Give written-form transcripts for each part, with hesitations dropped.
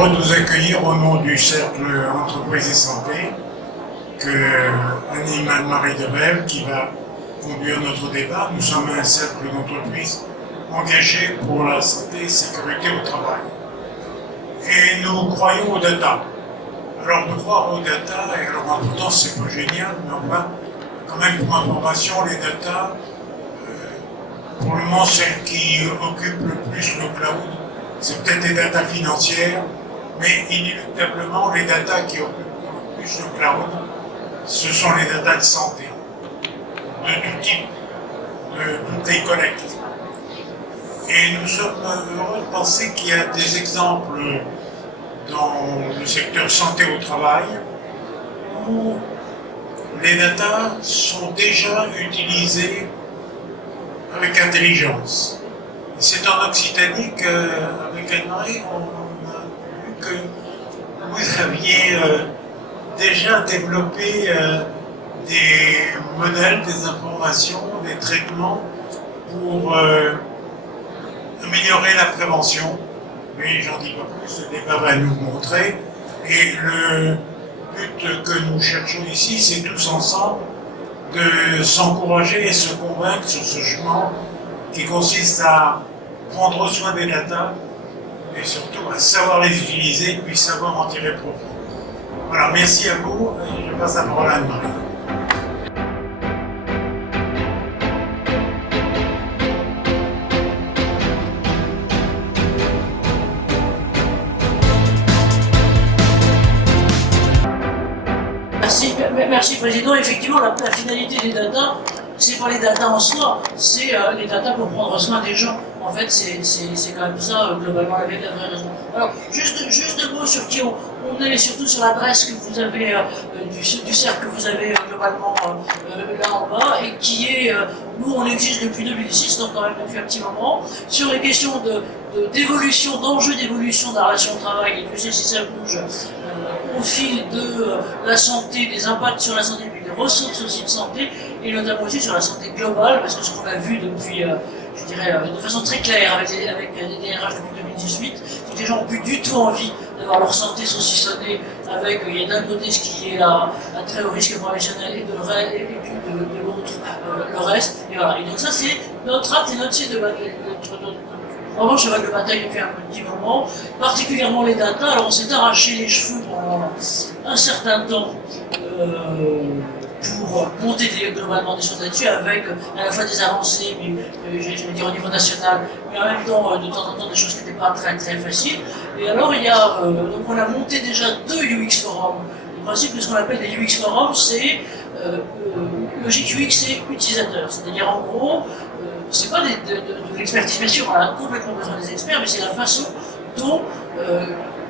heureux de vous accueillir au nom du Cercle Entreprise et Santé que anime Anne-Marie Debrel qui va conduire notre débat. Nous sommes un cercle d'entreprises engagé pour la santé et sécurité au travail. Et nous croyons aux data. Alors de croire aux data, et alors en même temps c'est pas génial, mais enfin, quand même pour information, les data, pour le moment celles qui occupent le plus le cloud, c'est peut-être les data financières, mais inéluctablement les data qui occupent le plus le cloud, ce sont les data de santé, de tout type, de toutes les collectes. Et nous sommes heureux de penser qu'il y a des exemples dans le secteur santé au travail où les data sont déjà utilisées avec intelligence. C'est en Occitanie qu'avec Anne-Marie, on a vu que vous aviez déjà développé des modèles, des informations, des traitements pour améliorer la prévention. Mais j'en dis pas plus, le débat va nous montrer. Et le but que nous cherchons ici, c'est tous ensemble de s'encourager et se convaincre sur ce chemin qui consiste à prendre soin des data et surtout à savoir les utiliser puis savoir en tirer profit. Voilà, merci à vous et je passe la parole à Anne-Marie. Merci Président. Effectivement, la finalité des data, c'est pas les data en soi, c'est les data pour prendre soin des gens. En fait, c'est quand même ça, globalement, avec la vraie raison. Alors, juste deux mots sur qui on est, surtout sur l'adresse que vous avez, du cercle que vous avez globalement là en bas, et qui est, nous on existe depuis 2006, donc quand même depuis un petit moment, sur les questions d'évolution, d'enjeux d'évolution de la relation de travail, et tu sais si ça bouge au fil de la santé, des impacts sur la santé, puis des ressources aussi de santé, et notamment aussi sur la santé globale, parce que ce qu'on a vu depuis, je dirais, de façon très claire avec les DRH depuis 2018, c'est que les gens n'ont plus du tout envie d'avoir leur santé saucissonnée avec, il y a d'un côté ce qui est à très haut risque professionnel et de l'autre le reste, et voilà. Et donc ça c'est notre acte et notre site de vraiment cheval de bataille depuis un petit moment, particulièrement les data. Alors on s'est arraché les cheveux pendant un certain temps pour monter globalement des choses là-dessus, avec à la fois des avancées, mais je vais dire au niveau national, mais en même temps de temps en temps des choses qui n'étaient pas très très faciles. Et alors il y a, donc on a monté déjà 2 UX forums. Le principe de ce qu'on appelle des UX forums, c'est logique UX, c'est utilisateur, c'est-à-dire en gros, c'est pas de l'expertise, bien sûr, on a complètement besoin des experts, mais c'est la façon dont,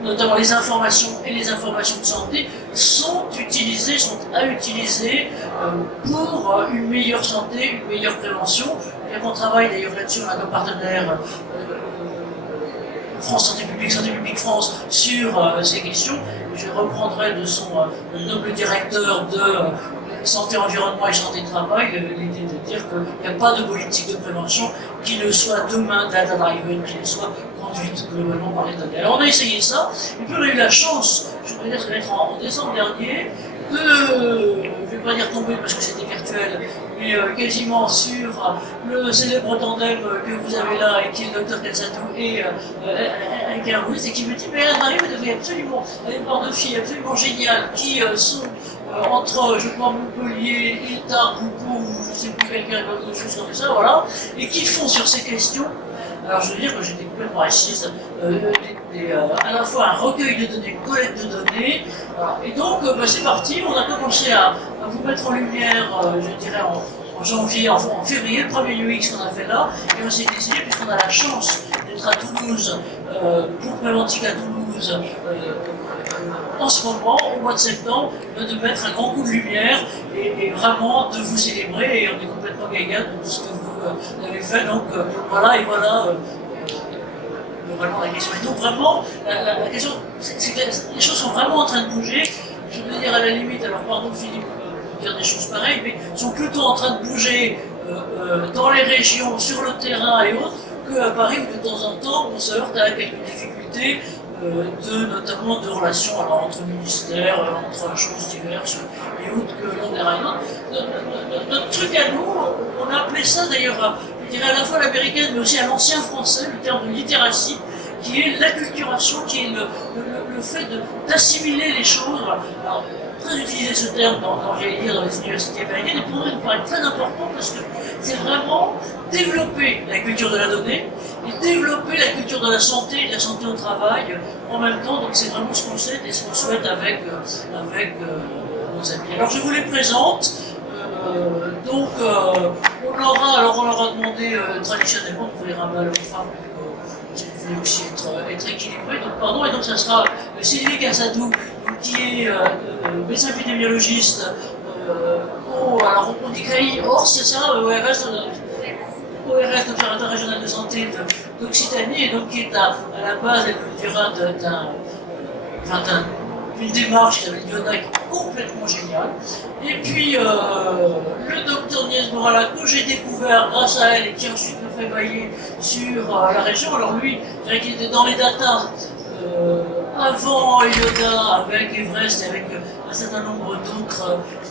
notamment les informations et les informations de santé sont utilisées, sont à utiliser pour une meilleure santé, une meilleure prévention. Bien qu'on travaille d'ailleurs là-dessus, on a comme partenaire France Santé Publique France sur ces questions. Je reprendrai de son noble directeur de santé, environnement et santé travail, l'idée de dire qu'il n'y a pas de politique de prévention qui ne soit demain data-driven, qui ne soit conduite globalement par les données. Alors on a essayé ça, et puis on a eu la chance, je voudrais dire, d'être en décembre dernier, je ne vais pas dire tomber parce que c'était virtuel, mais quasiment sur le célèbre tandem que vous avez là, et qui est le Dr Kelsatou et Kerwitz, et qui me dit, mais Anne-Marie, vous devez absolument, il y a une part de filles absolument géniales qui sont entre, je crois, Montpellier et Tarbes, ou je ne sais plus quelqu'un, quelque chose comme ça, voilà, et qui font sur ces questions. Alors je veux dire que j'étais complètement assise, à la fois un recueil de données, une collecte de données, voilà. Et donc c'est parti, on a commencé à vous mettre en lumière, je dirais en janvier, en février, le premier UX qu'on a fait là, et on s'est décidé, puisqu'on a la chance d'être à Toulouse, pour Préventique à Toulouse, en ce moment, au mois de septembre, de mettre un grand coup de lumière et vraiment de vous célébrer, et on est complètement gaga de tout ce que vous avez fait, donc voilà, et voilà globalement la question. Et donc vraiment, la question, c'est que les choses sont vraiment en train de bouger. Je veux dire à la limite, alors pardon Philippe de dire des choses pareilles, mais sont plutôt en train de bouger dans les régions, sur le terrain et autres, qu'à Paris où de temps en temps on se heurte à quelques difficultés notamment de relations alors, entre ministères, entre choses diverses et autres que l'on derrière. Notre truc à nous, on a appelé ça d'ailleurs, je dirais à la fois à l'américaine mais aussi à l'ancien français, le terme de littératie, qui est l'acculturation, qui est le fait d'assimiler les choses. Alors, très utilisé ce terme dans les universités américaines, et pour moi, il me paraît très important parce que c'est vraiment développer la culture de la donnée et développer la culture de la santé et de la santé au travail en même temps. Donc c'est vraiment ce qu'on sait et ce qu'on souhaite avec nos amis. Alors je vous les présente. On leur a demandé traditionnellement d'ouvrir un bal aux femmes. J'ai voulu aussi être équilibré, donc pardon, et donc ça sera Sylvie Cassadou, qui est médecin épidémiologiste alors on dit CREI-ORS, c'est ça, ORS, l'Observatoire régional de santé d'Occitanie, et donc qui est à la base, elle vous dira, d'une démarche qui avait Lyonna qui est complètement géniale. Et puis le docteur Niès Morala, que j'ai découvert grâce à elle et qui ensuite me fait bailler sur la région. Alors lui, je dirais qu'il était dans les datas avant Lyonna avec Everest et avec un certain nombre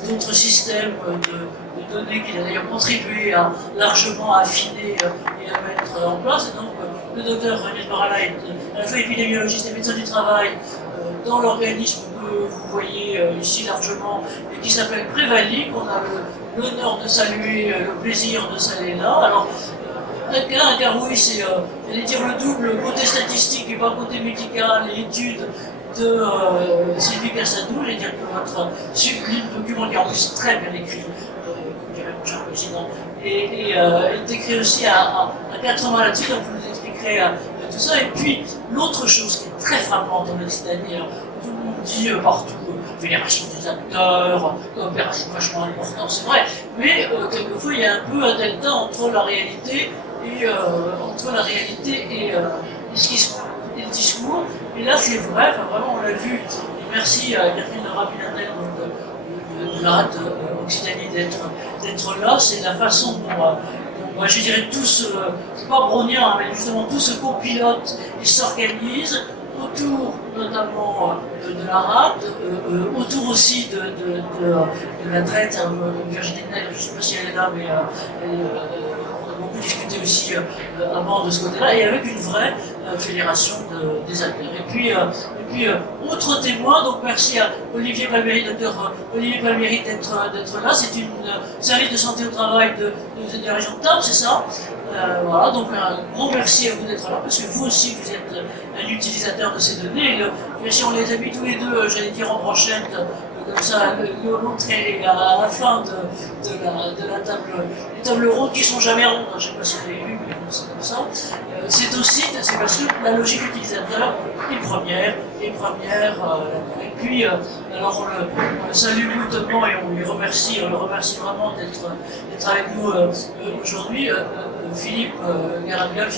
d'autres systèmes de données qu'il a d'ailleurs contribué à largement affiner et à mettre en place. Et donc le docteur Niès Morala est à la fois épidémiologiste et médecin du travail dans l'organisme que vous voyez ici largement et qui s'appelle Prévali, qu'on a l'honneur de saluer, le plaisir de saluer là. Alors, un garouille, c'est, j'allais dire, le double côté statistique et pas côté médical et étude de Sylvie Cassadou, j'allais dire que votre sublime document qui est en plus très bien écrit, comme dirait mon cher président, et est écrit aussi à 4 mains là-dessus, donc vous nous expliquerez tout ça. Et puis, l'autre chose qui est très frappante en Occitanie, tout le monde dit partout, fédération des acteurs, coopération vachement importante, c'est vrai, mais quelquefois il y a un peu un delta entre la réalité et le discours. Et là c'est vrai, enfin, vraiment on l'a vu, et merci à Catherine Rapinadel de la rade Occitanie d'être là, c'est la façon dont moi je dirais tous, pas brognard, mais justement tout se copilote et s'organise autour notamment de la rade, autour aussi de la traite, Virginie Nel, je ne sais pas si elle est là, mais on a beaucoup discuté aussi avant de ce côté-là, et avec une vraie fédération des acteurs. Et puis autre témoin, donc merci à Olivier Palmieri, docteur Olivier Palmieri d'être là, c'est une service de santé au travail de la région de Tarbes, c'est ça? Voilà, donc un grand merci à vous d'être là, parce que vous aussi vous êtes un utilisateur de ces données. Et si on les a mis tous les deux, j'allais dire en brochette, comme ça, l'autre est à la fin de la table, les tables rondes qui sont jamais rondes, je ne sais pas si vous avez vu, mais bon, c'est comme ça. C'est parce que la logique utilisateur est première, et puis alors on le salue hautement et on le remercie vraiment d'être avec nous aujourd'hui. Philippe Garabiol,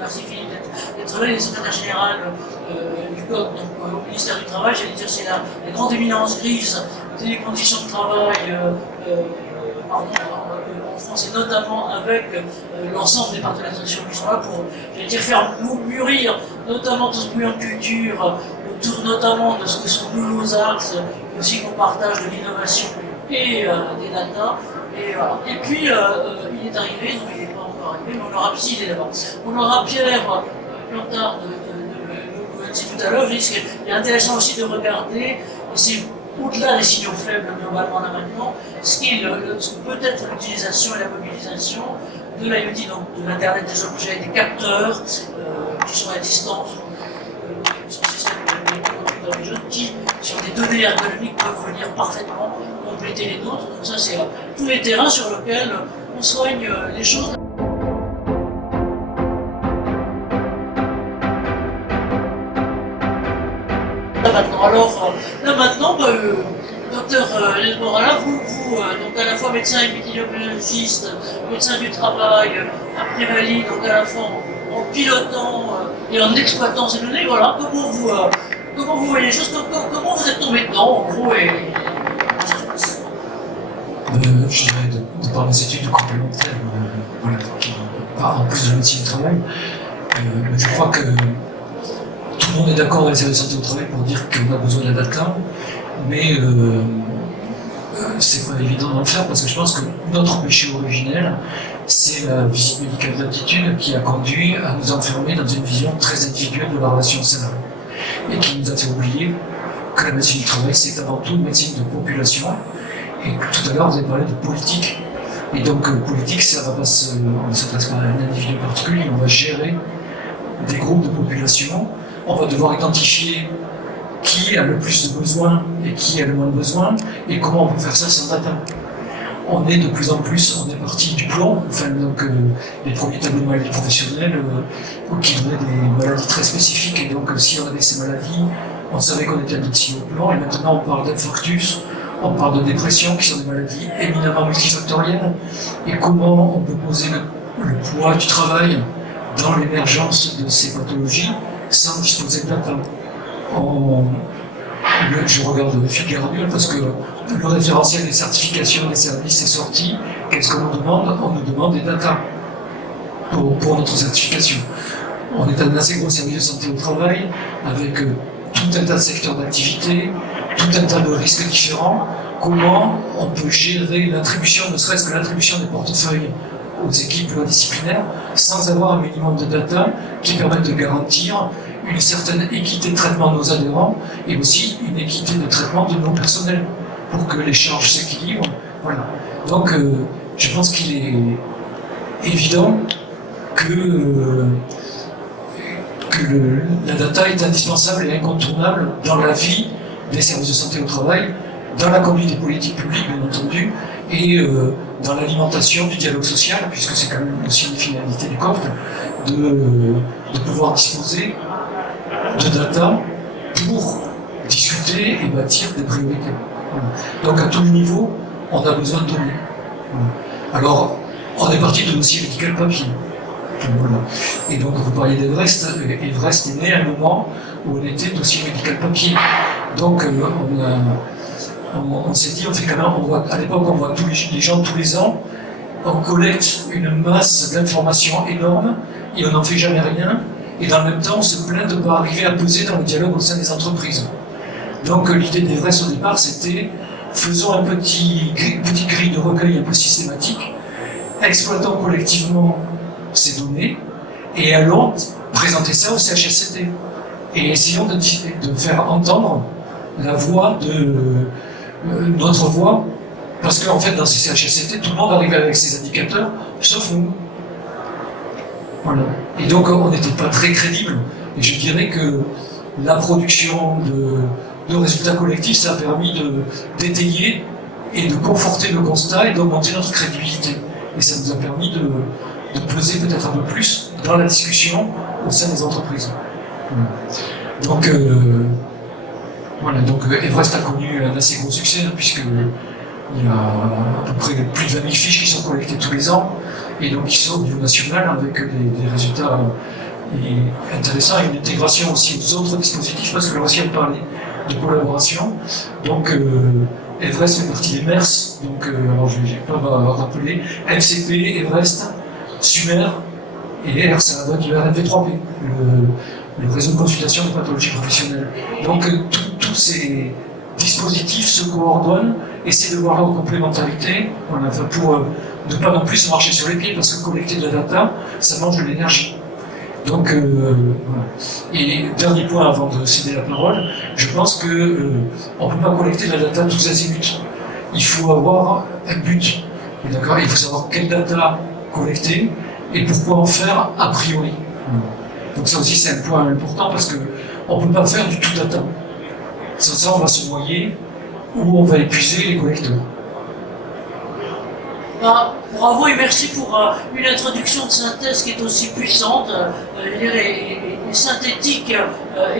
merci Philippe d'être là, il est secrétaire général du COP, donc au ministère du Travail, j'allais dire c'est la grande éminence grise des conditions de travail en France, et notamment avec l'ensemble des partenaires sociaux qui sont là pour, j'allais dire, faire mûrir notamment tout ce bouillon de culture, autour notamment de ce que sont nos axes, aussi qu'on partage de l'innovation et des data. Et, voilà. Et puis il est arrivé, non il n'est pas encore arrivé, mais on aura il est là-bas. On aura Pierre Plantard de tout à l'heure. Je dis qu'il est intéressant aussi de regarder, et c'est au-delà des signaux faibles globalement là maintenant, ce peut être l'utilisation et la mobilisation de l'IoT, donc de l'Internet des objets, des capteurs qui sont à distance, son système de dans les jeunes qui, sur des données ergonomiques, peuvent venir parfaitement compléter les nôtres. Donc ça, c'est tous les terrains sur lesquels on soigne les choses. Là maintenant, docteur Niès Morala, vous donc à la fois médecin épidémiologiste, médecin du travail, à Prévali, donc à la fois en pilotant et en exploitant ces données, voilà, comment vous voyez les choses, comment vous êtes tombé dedans, en gros, et comment ça se passe? Je dirais de par mes études complémentaires, en plus de médecine du travail, je crois que toute le monde est d'accord dans les services de santé au travail pour dire qu'on a besoin de la data, mais c'est pas évident d'en faire parce que je pense que notre péché originel, c'est la visite médicale d'attitude qui a conduit à nous enfermer dans une vision très individuelle de la relation salariée et qui nous a fait oublier que la médecine du travail, c'est avant tout une médecine de population. Et tout à l'heure, vous avez parlé de politique. Et donc, politique, ça va pas on ne s'adresse pas à un individu particulier, on va gérer des groupes de population. On va devoir identifier qui a le plus de besoins et qui a le moins de besoins, et comment on peut faire ça sans data. On est de plus en plus, on est parti du plomb, enfin, donc les premiers tableaux de maladies professionnelles qui donnaient des maladies très spécifiques, et donc si on avait ces maladies, on savait qu'on était addicté au plomb, et maintenant on parle d'infarctus, on parle de dépression, qui sont des maladies éminemment multifactorielles, et comment on peut poser le poids du travail dans l'émergence de ces pathologies sans disposer de data. Je regarde le Figaro parce que le référentiel des certifications des services est sorti. Qu'est-ce qu'on nous demande? On nous demande des data pour notre certification. On est un assez gros service de santé au travail avec tout un tas de secteurs d'activité, tout un tas de risques différents. Comment on peut gérer l'attribution, ne serait-ce que l'attribution des portefeuilles aux équipes disciplinaires sans avoir un minimum de data qui permettent de garantir une certaine équité de traitement de nos adhérents et aussi une équité de traitement de nos personnels pour que les charges s'équilibrent. Voilà. Donc, je pense qu'il est évident que la data est indispensable et incontournable dans la vie des services de santé au travail, dans la conduite des politiques publiques, bien entendu, et dans l'alimentation du dialogue social, puisque c'est quand même aussi une finalité du COP, de pouvoir disposer de data pour discuter et bâtir des priorités. Voilà. Donc à tous les niveaux, on a besoin de données. Voilà. Alors, on est parti de dossier médical papier. Voilà. Et donc vous parliez d'Everest. Everest est né à un moment où on était dossier médical papier. Donc on s'est dit, on fait quand même, à l'époque on voit tous les gens tous les ans, on collecte une masse d'informations énorme et on n'en fait jamais rien. Et dans le même temps, on se plaint de ne pas arriver à peser dans le dialogue au sein des entreprises. Donc l'idée d'Everest au départ, c'était faisons un petit grille de recueil un peu systématique, exploitons collectivement ces données et allons présenter ça au CHSCT. Et essayons de faire entendre la voix notre voix, parce qu'en fait dans ces CHSCT, tout le monde arrive avec ses indicateurs, sauf nous. Voilà. Et donc on n'était pas très crédible. Et je dirais que la production de résultats collectifs, ça a permis d'étayer et de conforter le constat et d'augmenter notre crédibilité. Et ça nous a permis de peser peut-être un peu plus dans la discussion au sein des entreprises. Donc, voilà, donc Everest a connu un assez gros succès, puisqu'il y a à peu près plus de 20 000 fiches qui sont collectées tous les ans, et donc qui sont au niveau national avec des résultats intéressants et une intégration aussi aux autres dispositifs, parce que là aussi elle parlait de collaboration. Donc Everest fait partie des MERS, donc alors je ne vais pas rappeler, MCP, Everest, Sumer, et R, c'est la boîte du RNV3P, le réseau de consultation de pathologie professionnelle. Donc tous ces dispositifs se coordonnent, essaient de voir leur complémentarité, voilà, pour ne pas non plus se marcher sur les pieds, parce que collecter de la data, ça mange de l'énergie. Donc, voilà. Et dernier point avant de céder la parole, je pense qu'on ne peut pas collecter de la data tous azimuts. Il faut avoir un but. D'accord ? Il faut savoir quelle data collecter et pourquoi en faire a priori. Donc ça aussi c'est un point important parce qu'on ne peut pas faire du tout data. Sans ça on va se noyer ou on va épuiser les collecteurs. Bravo et merci pour une introduction de synthèse qui est aussi puissante et synthétique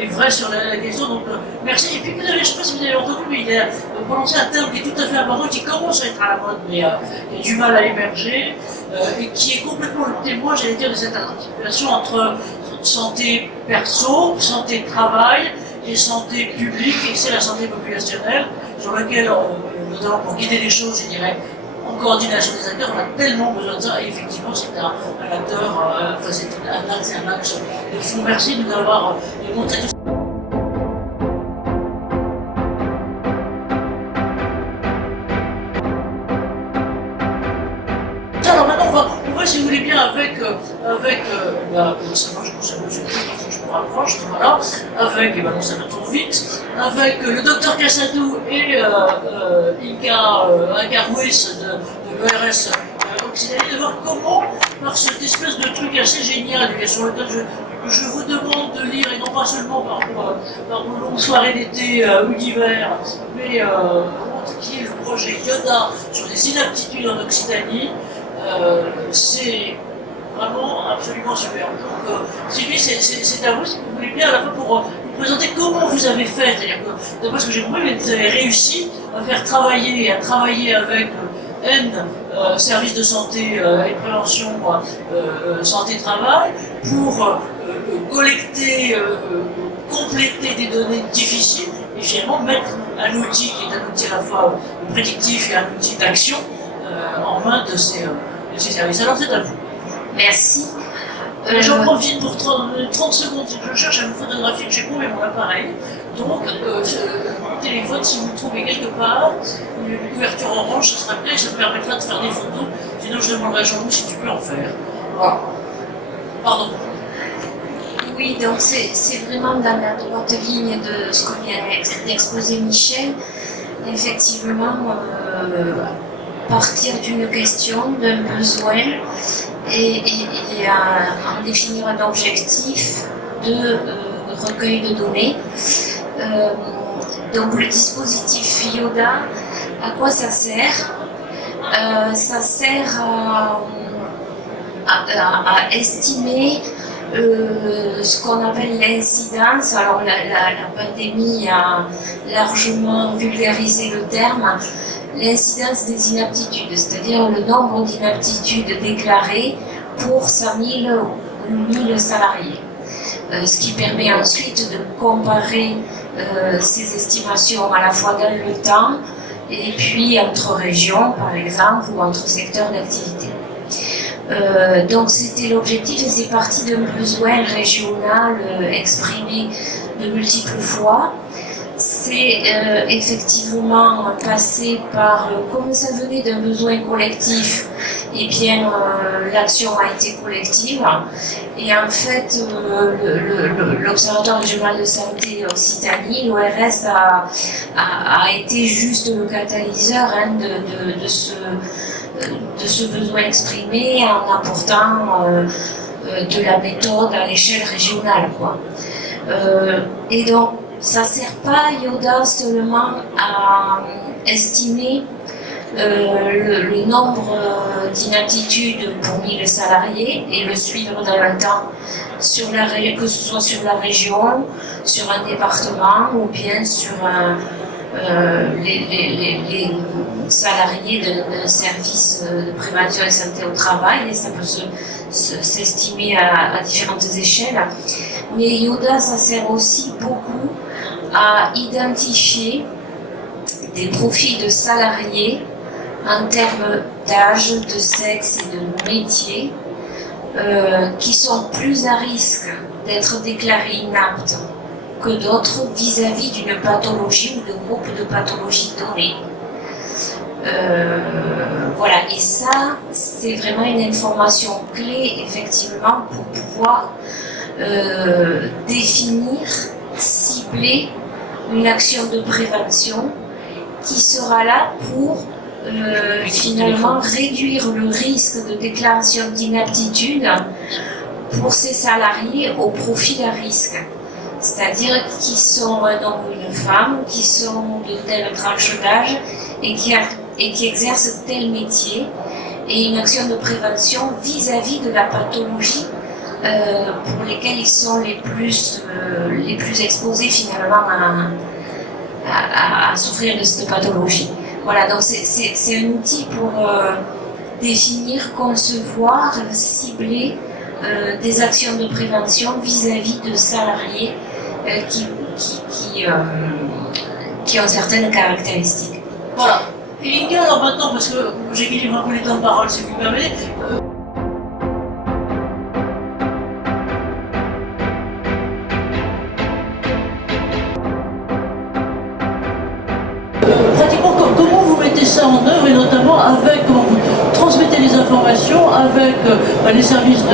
et vraie sur la question. Donc merci. Et puis je ne sais pas si vous avez entendu, mais il a prononcé un terme qui est tout à fait important, qui commence à être à la mode, mais qui a du mal à émerger et qui est complètement le témoin, j'allais dire, de cette articulation entre santé perso, santé travail et santé publique, et c'est la santé populationnelle, sur laquelle, notamment pour guider les choses, je dirais, en coordination des acteurs, on a tellement besoin de ça, et effectivement, c'est un acteur, c'est un axe de fond. Merci de nous avoir montré tout ça. après, si vous voulez bien, avec ça marche, je me rapproche, voilà, avec, non, ça va trop vite, avec le docteur Cassadou et Inka Ruiz de l'ERS Occitanie, de voir comment, par cette espèce de truc assez génial, sur lequel je vous demande de lire, et non pas seulement par vos longues soirées d'été ou d'hiver, mais qui est le projet Yoda sur les inaptitudes en Occitanie. C'est vraiment absolument super. Donc, Sylvie, c'est à vous, si vous voulez bien, à la fois pour vous présenter comment vous avez fait. C'est-à-dire que, d'après ce que j'ai compris, vous avez réussi à faire travailler, avec N services de santé et prévention, santé-travail, pour collecter, compléter des données difficiles et finalement mettre un outil qui est un outil à la fois prédictif et un outil d'action en main de ces services. Alors c'est à vous. Merci. J'en profite pour 30 secondes. Je cherche une photographie que j'ai pour mon appareil. Donc, mon téléphone, si vous le trouvez quelque part, une couverture orange, ça sera prêt, ça me permettra de faire des photos. Sinon, je demanderai à Jean-Loup si tu peux en faire. Voilà. Pardon. Oui, donc c'est vraiment dans la droite ligne de ce que vient d'exposer Michel. Effectivement, partir d'une question, d'un besoin, et en définir un objectif de recueil de données. Donc le dispositif Yoda, à quoi ça sert? Ça sert à estimer ce qu'on appelle l'incidence. Alors la pandémie a largement vulgarisé le terme. L'incidence des inaptitudes, c'est-à-dire le nombre d'inaptitudes déclarées pour 100 000 ou 1000 salariés. Ce qui permet ensuite de comparer ces estimations à la fois dans le temps et puis entre régions, par exemple, ou entre secteurs d'activité. Donc c'était l'objectif et c'est parti d'un besoin régional exprimé de multiples fois. C'est effectivement passé par, comme ça venait d'un besoin collectif, et bien l'action a été collective. Et en fait, l'Observatoire régional de santé Occitanie, l'ORS, a été juste le catalyseur de ce besoin exprimé en apportant de la méthode à l'échelle régionale, quoi. Et donc, ça ne sert pas Yoda seulement à estimer le nombre d'inaptitudes pour 1000 salariés et le suivre dans le temps, que ce soit sur la région, sur un département ou bien sur les salariés d'un service de prévention et santé au travail, et ça peut s'estimer à différentes échelles. Mais Yoda, ça sert aussi beaucoup à identifier des profils de salariés en termes d'âge, de sexe et de métier qui sont plus à risque d'être déclarés inaptes que d'autres vis-à-vis d'une pathologie ou de groupe de pathologies données. Voilà, et ça, c'est vraiment une information clé, effectivement, pour pouvoir définir, cibler une action de prévention qui sera là pour finalement réduire le risque de déclaration d'inaptitude pour ces salariés au profil à risque. C'est-à-dire qui sont un homme ou une femme, qui sont de telle tranche d'âge et qui exercent tel métier, et une action de prévention vis-à-vis de la pathologie pour lesquels ils sont les plus exposés finalement à souffrir de cette pathologie. Voilà, donc c'est un outil pour définir, concevoir, cibler des actions de prévention vis-à-vis de salariés qui ont certaines caractéristiques. Voilà. Et Inga, alors maintenant, parce que j'équilibre un peu les temps de parole, si vous me permettez, pratiquement comment vous mettez ça en œuvre, et notamment avec comment vous transmettez les informations avec les services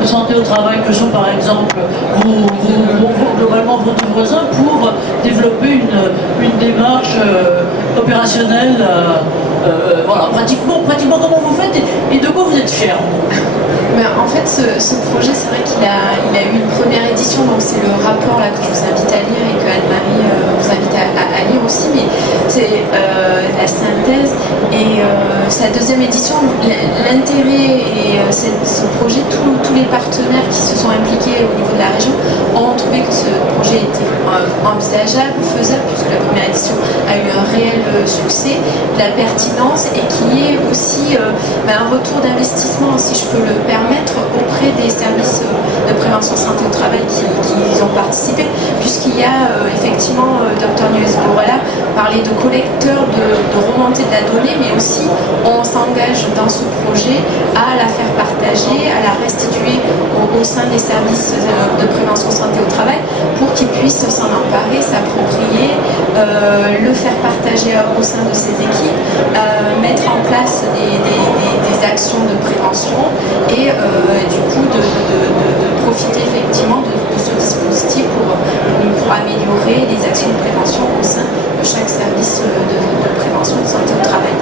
de santé au travail que sont par exemple globalement vos deux voisins pour développer une démarche opérationnelle. Voilà, pratiquement comment vous faites et de quoi vous êtes fiers? En fait, ce projet, c'est vrai qu'il a eu une première édition, donc c'est le rapport là, que je vous invite à lire et que Anne-Marie vous invite à lire aussi, mais c'est la synthèse. Et sa deuxième édition, l'intérêt et ce projet, tous les partenaires qui se sont impliqués au niveau de la région ont trouvé que ce projet était envisageable, faisable, puisque la première édition a eu un réel succès, de la pertinence et qui est aussi un retour d'investissement, si je peux le permettre, auprès des services de prévention santé au travail qui ont participé, puisqu'il y a effectivement, Dr Nuez Borrella parlait de collecteurs de remontée de la donnée, mais aussi on s'engage dans ce projet à la faire partager, à la restituer au sein des services de prévention santé au travail pour qu'ils puissent s'en emparer, s'approprier, le faire partager au sein de ces équipes, mettre en place des actions de prévention et du coup de profiter effectivement de ce dispositif pour améliorer les actions de prévention au sein de chaque service de prévention de santé au travail.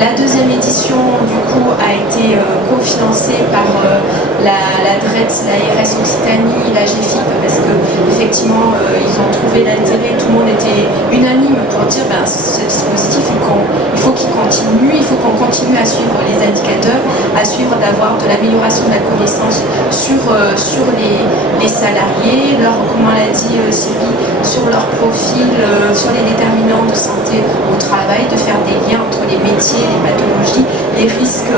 La deuxième édition du coup a été cofinancée par la DRETS, la RS Occitanie, la GFIP, parce que effectivement ils ont trouvé l'intérêt, tout le monde était unanime pour dire ce dispositif il faut qu'il continue, il faut qu'on continue à suivre les indicateurs, à suivre d'avoir de l'amélioration de la connaissance sur les salariés, comme l'a dit Sylvie, sur leur profil, sur les déterminants de santé au travail, de faire des liens entre les métiers, les pathologies, les risques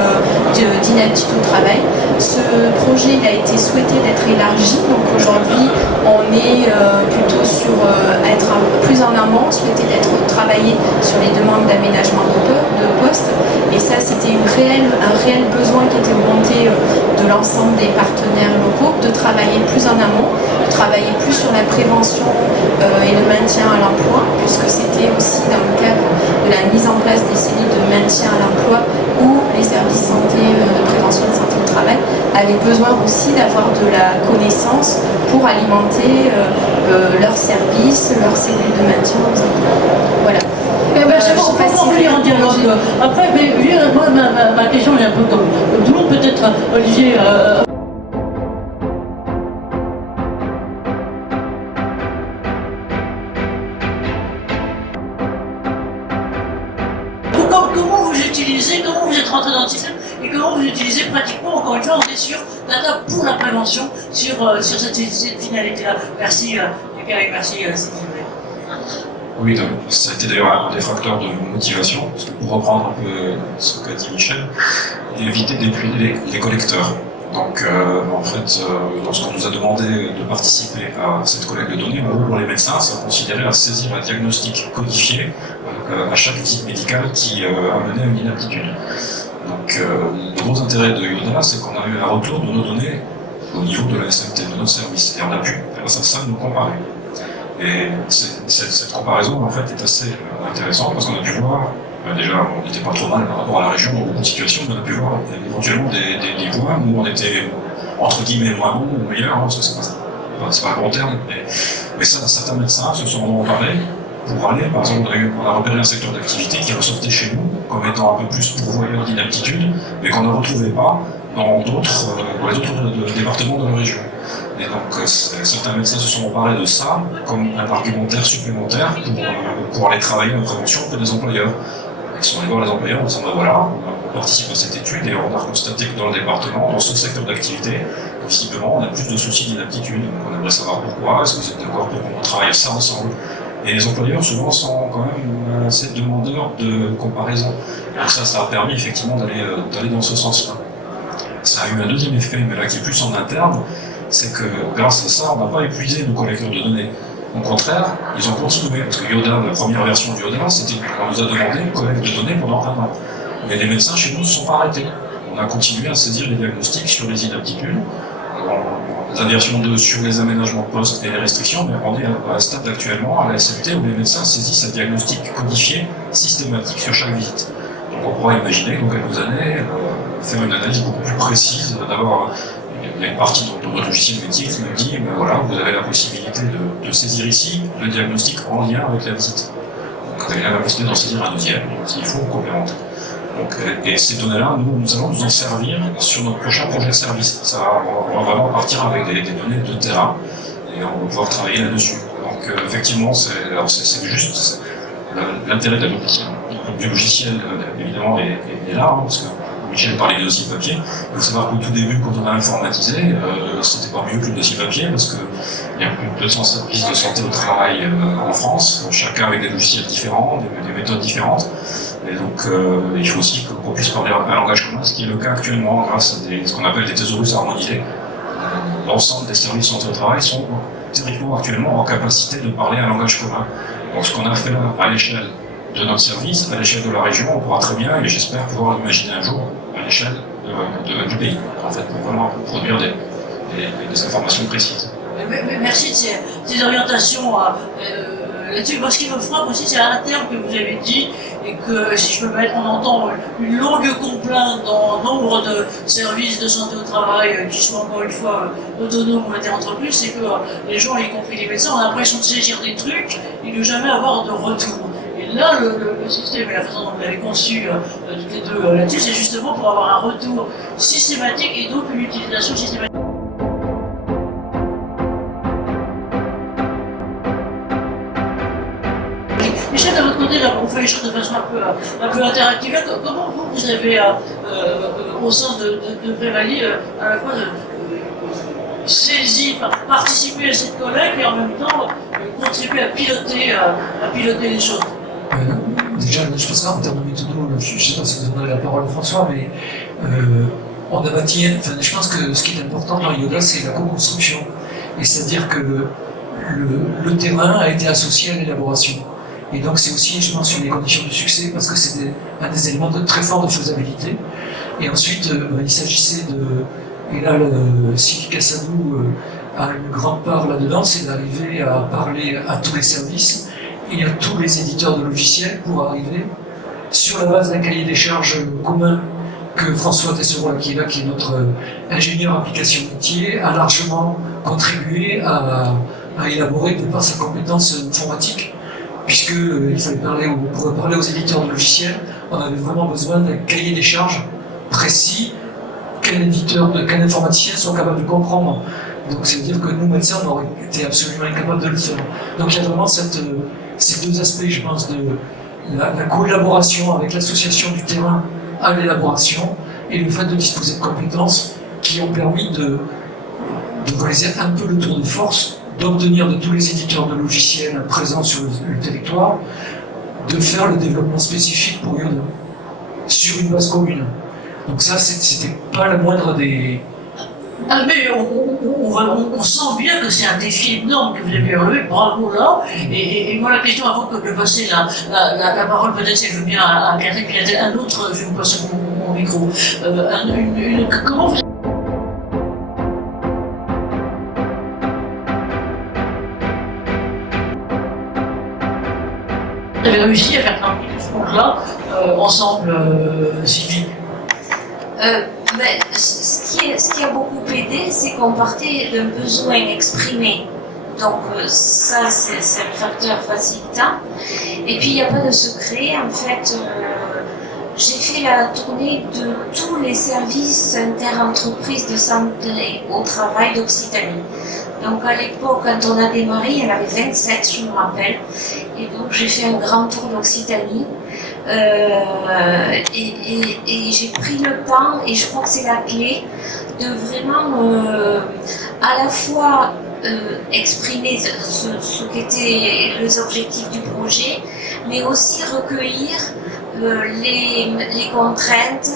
d'inaptitude au travail. Ce projet il a été souhaité d'être élargi, donc aujourd'hui on est plutôt sur être plus en amont, souhaité d'être travaillé sur les demandes d'aménagement de poste, et ça c'était un réel besoin qui était remonté de l'ensemble des partenaires locaux, de travailler plus en amont, de travailler plus sur la prévention et le maintien à l'emploi, puisque c'était aussi dans le cadre de la mise en place des cellules de maintien à l'emploi où les services santé de prévention de santé au travail avaient besoin aussi d'avoir de la connaissance pour alimenter leurs services, leurs cellules de maintien aux emplois. Voilà. C'est bon, comment venir en dialogue après, mais moi, ma question est un peu comme tout le monde, peut-être, Olivier. Comment vous êtes rentré dans le système et comment vous utilisez pratiquement, encore une fois, on est sur data pour la prévention, sur cette finalité-là. Merci, merci Sylvie. Oui, ça a été d'ailleurs un des facteurs de motivation, parce que pour reprendre un peu ce qu'a dit Michel, éviter d'épuiser les collecteurs. Donc, en fait, lorsqu'on nous a demandé de participer à cette collecte de données, en gros, pour les médecins, ça considérait à saisir un diagnostic codifié à chaque visite médicale qui amenait à une inaptitude. Donc, le gros intérêt de Yoda, c'est qu'on a eu un retour de nos données au niveau de la SMT, de notre service, et on a pu, grâce à ça, nous comparer. Et cette comparaison, en fait, est assez intéressante parce qu'on a pu voir, déjà, on n'était pas trop mal par rapport à la région dans beaucoup de situations, mais on a pu voir éventuellement des points où on était, entre guillemets, moins bon ou meilleur, hein, parce que c'est pas un bon terme, mais ça, certains médecins se sont emparés pour aller, par exemple, on a repéré un secteur d'activité qui ressortait chez nous comme étant un peu plus pourvoyeur d'inaptitude, mais qu'on ne retrouvait pas dans les autres départements de la région. Et donc, certains médecins se sont emparés de ça comme un argumentaire supplémentaire pour aller travailler en prévention auprès des employeurs. Ils sont allés voir les employeurs en disant voilà, on participe à cette étude et on a constaté que dans le département, dans ce secteur d'activité, visiblement, on a plus de soucis d'inaptitude. On aimerait savoir pourquoi, est-ce que vous êtes d'accord pour qu'on travaille ça ensemble? Et les employeurs, souvent, sont quand même assez demandeurs de comparaison. Donc ça a permis effectivement d'aller dans ce sens-là. Ça a eu un deuxième effet, mais là qui est plus en interne, c'est que grâce à ça, on n'a pas épuisé nos collecteurs de données. Au contraire, ils ont continué, parce que Yoda, la première version de Yoda, c'était qu'on nous a demandé une collecte de données pendant 1 an. Mais les médecins chez nous ne se sont pas arrêtés. On a continué à saisir les diagnostics sur les inaptitudes. La version 2 sur les aménagements de poste et les restrictions, mais on est à un stade actuellement à la SMT où les médecins saisissent un diagnostic codifié systématique sur chaque visite. Donc on pourra imaginer que dans quelques années, faire une analyse beaucoup plus précise, d'avoir il y a une partie de votre logiciel métier qui nous dit, ben voilà, vous avez la possibilité de saisir ici le diagnostic en lien avec la visite. Donc vous avez la possibilité d'en saisir un deuxième, s'il faut complémenter. Donc, et ces données-là, nous allons nous en servir sur notre prochain projet de service. On va vraiment partir avec des données de terrain et on va pouvoir travailler là-dessus. Donc effectivement, c'est juste l'intérêt du logiciel, évidemment, est là, hein, parce que Michel parlait des dossiers papier. Il faut savoir qu'au tout début, quand on a informatisé, c'était pas mieux que le dossier papier, parce qu'il y a plus de 200 services de santé au travail en France, chacun avec des logiciels différents, des méthodes différentes. Et donc, il faut aussi qu'on puisse parler un langage commun, ce qui est le cas actuellement grâce à ce qu'on appelle des thésaurus harmonisés. L'ensemble des services de santé au travail sont théoriquement actuellement en capacité de parler un langage commun. Donc, ce qu'on a fait à l'échelle de notre service, à l'échelle de la région, on pourra très bien, et j'espère pouvoir l'imaginer un jour, à l'échelle du pays, en fait, pour vraiment produire des informations précises. Merci de ces orientations là-dessus. Moi, ce qui me frappe aussi, c'est un terme que vous avez dit, et que, si je peux me mettre, on entend une longue complainte dans nombre de services de santé au travail qui sont encore une fois autonomes ou interentreprises, c'est que les gens, y compris les médecins, ont l'impression de saisir des trucs et de jamais avoir de retour. Et là, le système et la façon dont vous l'avez conçu toutes les deux là-dessus, c'est justement pour avoir un retour systématique et donc une utilisation systématique. Michel, de votre côté, là, on fait les choses de façon un peu interactive. Comment vous avez, au sein de Prévalie, à la fois saisi, participer à cette collecte et en même temps contribuer à piloter les choses? Déjà, je pense qu'en termes de méthode, je ne sais pas si vous donnerez la parole à François, mais on a bâti, je pense que ce qui est important dans Yoda, c'est la co-construction. Et c'est-à-dire que le terrain a été associé à l'élaboration. Et donc c'est aussi, je pense, une des conditions du succès, parce que c'était un des éléments de très fort de faisabilité. Et ensuite, il s'agissait de... Et là, Sylvie Cassadou a une grande part là-dedans, c'est d'arriver à parler à tous les services et à tous les éditeurs de logiciels pour arriver, sur la base d'un cahier des charges commun que François Tesseroy, qui est là, qui est notre ingénieur application métier, a largement contribué à élaborer de par sa compétence informatique, puisqu'il fallait pour parler aux éditeurs de logiciels, on avait vraiment besoin d'un cahier des charges précis qu'un informaticien soit capable de comprendre. Donc c'est dire que nous, médecins, on aurait été absolument incapables de le faire. Donc il y a vraiment ces deux aspects, je pense, de la collaboration avec l'association du terrain à l'élaboration et le fait de disposer de compétences qui ont permis de réaliser un peu le tour de force, d'obtenir de tous les éditeurs de logiciels présents sur le territoire, de faire le développement spécifique pour Yoda, sur une base commune. Donc ça, c'était pas la moindre des... Ah, mais on sent bien que c'est un défi énorme que vous avez relevé, bravo là. Et moi, la question, avant de passer la parole, peut-être si elle veut bien à Catherine, puis il y a un autre, je vais vous passer mon micro. Comment vous avez réussi à faire un truc-là, ensemble, Sylvie? Ce qui a beaucoup aidé, c'est qu'on partait d'un besoin exprimé. Donc ça, c'est un facteur facilitant. Et puis, il n'y a pas de secret. En fait, j'ai fait la tournée de tous les services interentreprises de santé au travail d'Occitanie. Donc à l'époque, quand on a démarré, il y en avait 27, je me rappelle. Et donc j'ai fait un grand tour d'Occitanie. Et j'ai pris le temps, et je crois que c'est la clé, de vraiment à la fois exprimer ce qu'étaient les objectifs du projet, mais aussi recueillir les contraintes,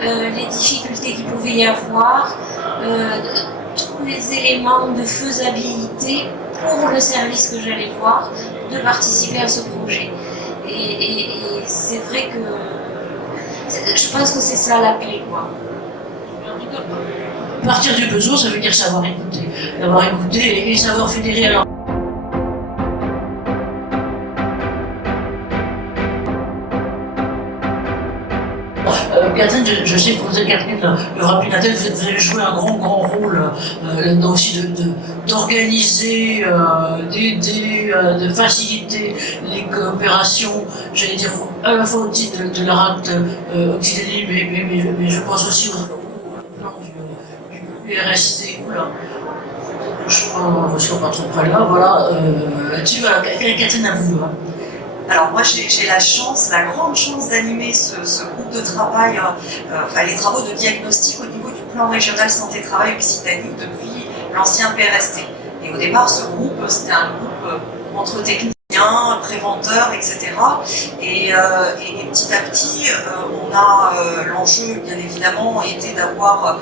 les difficultés qu'il pouvait y avoir, tous les éléments de faisabilité pour le service que j'allais voir, de participer à ce projet. Et c'est vrai que je pense que c'est ça la clé, quoi. Partir du besoin, ça veut dire savoir écouter. D'avoir écouté et savoir fédérer. Alors, Catherine, je sais que vous êtes Catherine le Rapinatel, vous avez joué un grand rôle là-dedans aussi d'organiser, d'aider, de faciliter les coopérations, j'allais dire, à la fois au titre de l'Aract Occitanie, mais je pense aussi au plan du RST. Oula. Je ne suis pas trop près là, voilà. Là-dessus, Catherine a voulu. Alors moi j'ai la chance, la grande chance d'animer ce groupe de travail, enfin les travaux de diagnostic au niveau du plan régional santé-travail Occitanie depuis l'ancien PRST. Et au départ ce groupe, c'était un groupe entre techniciens, préventeurs, etc. Et petit à petit, l'enjeu bien évidemment était d'avoir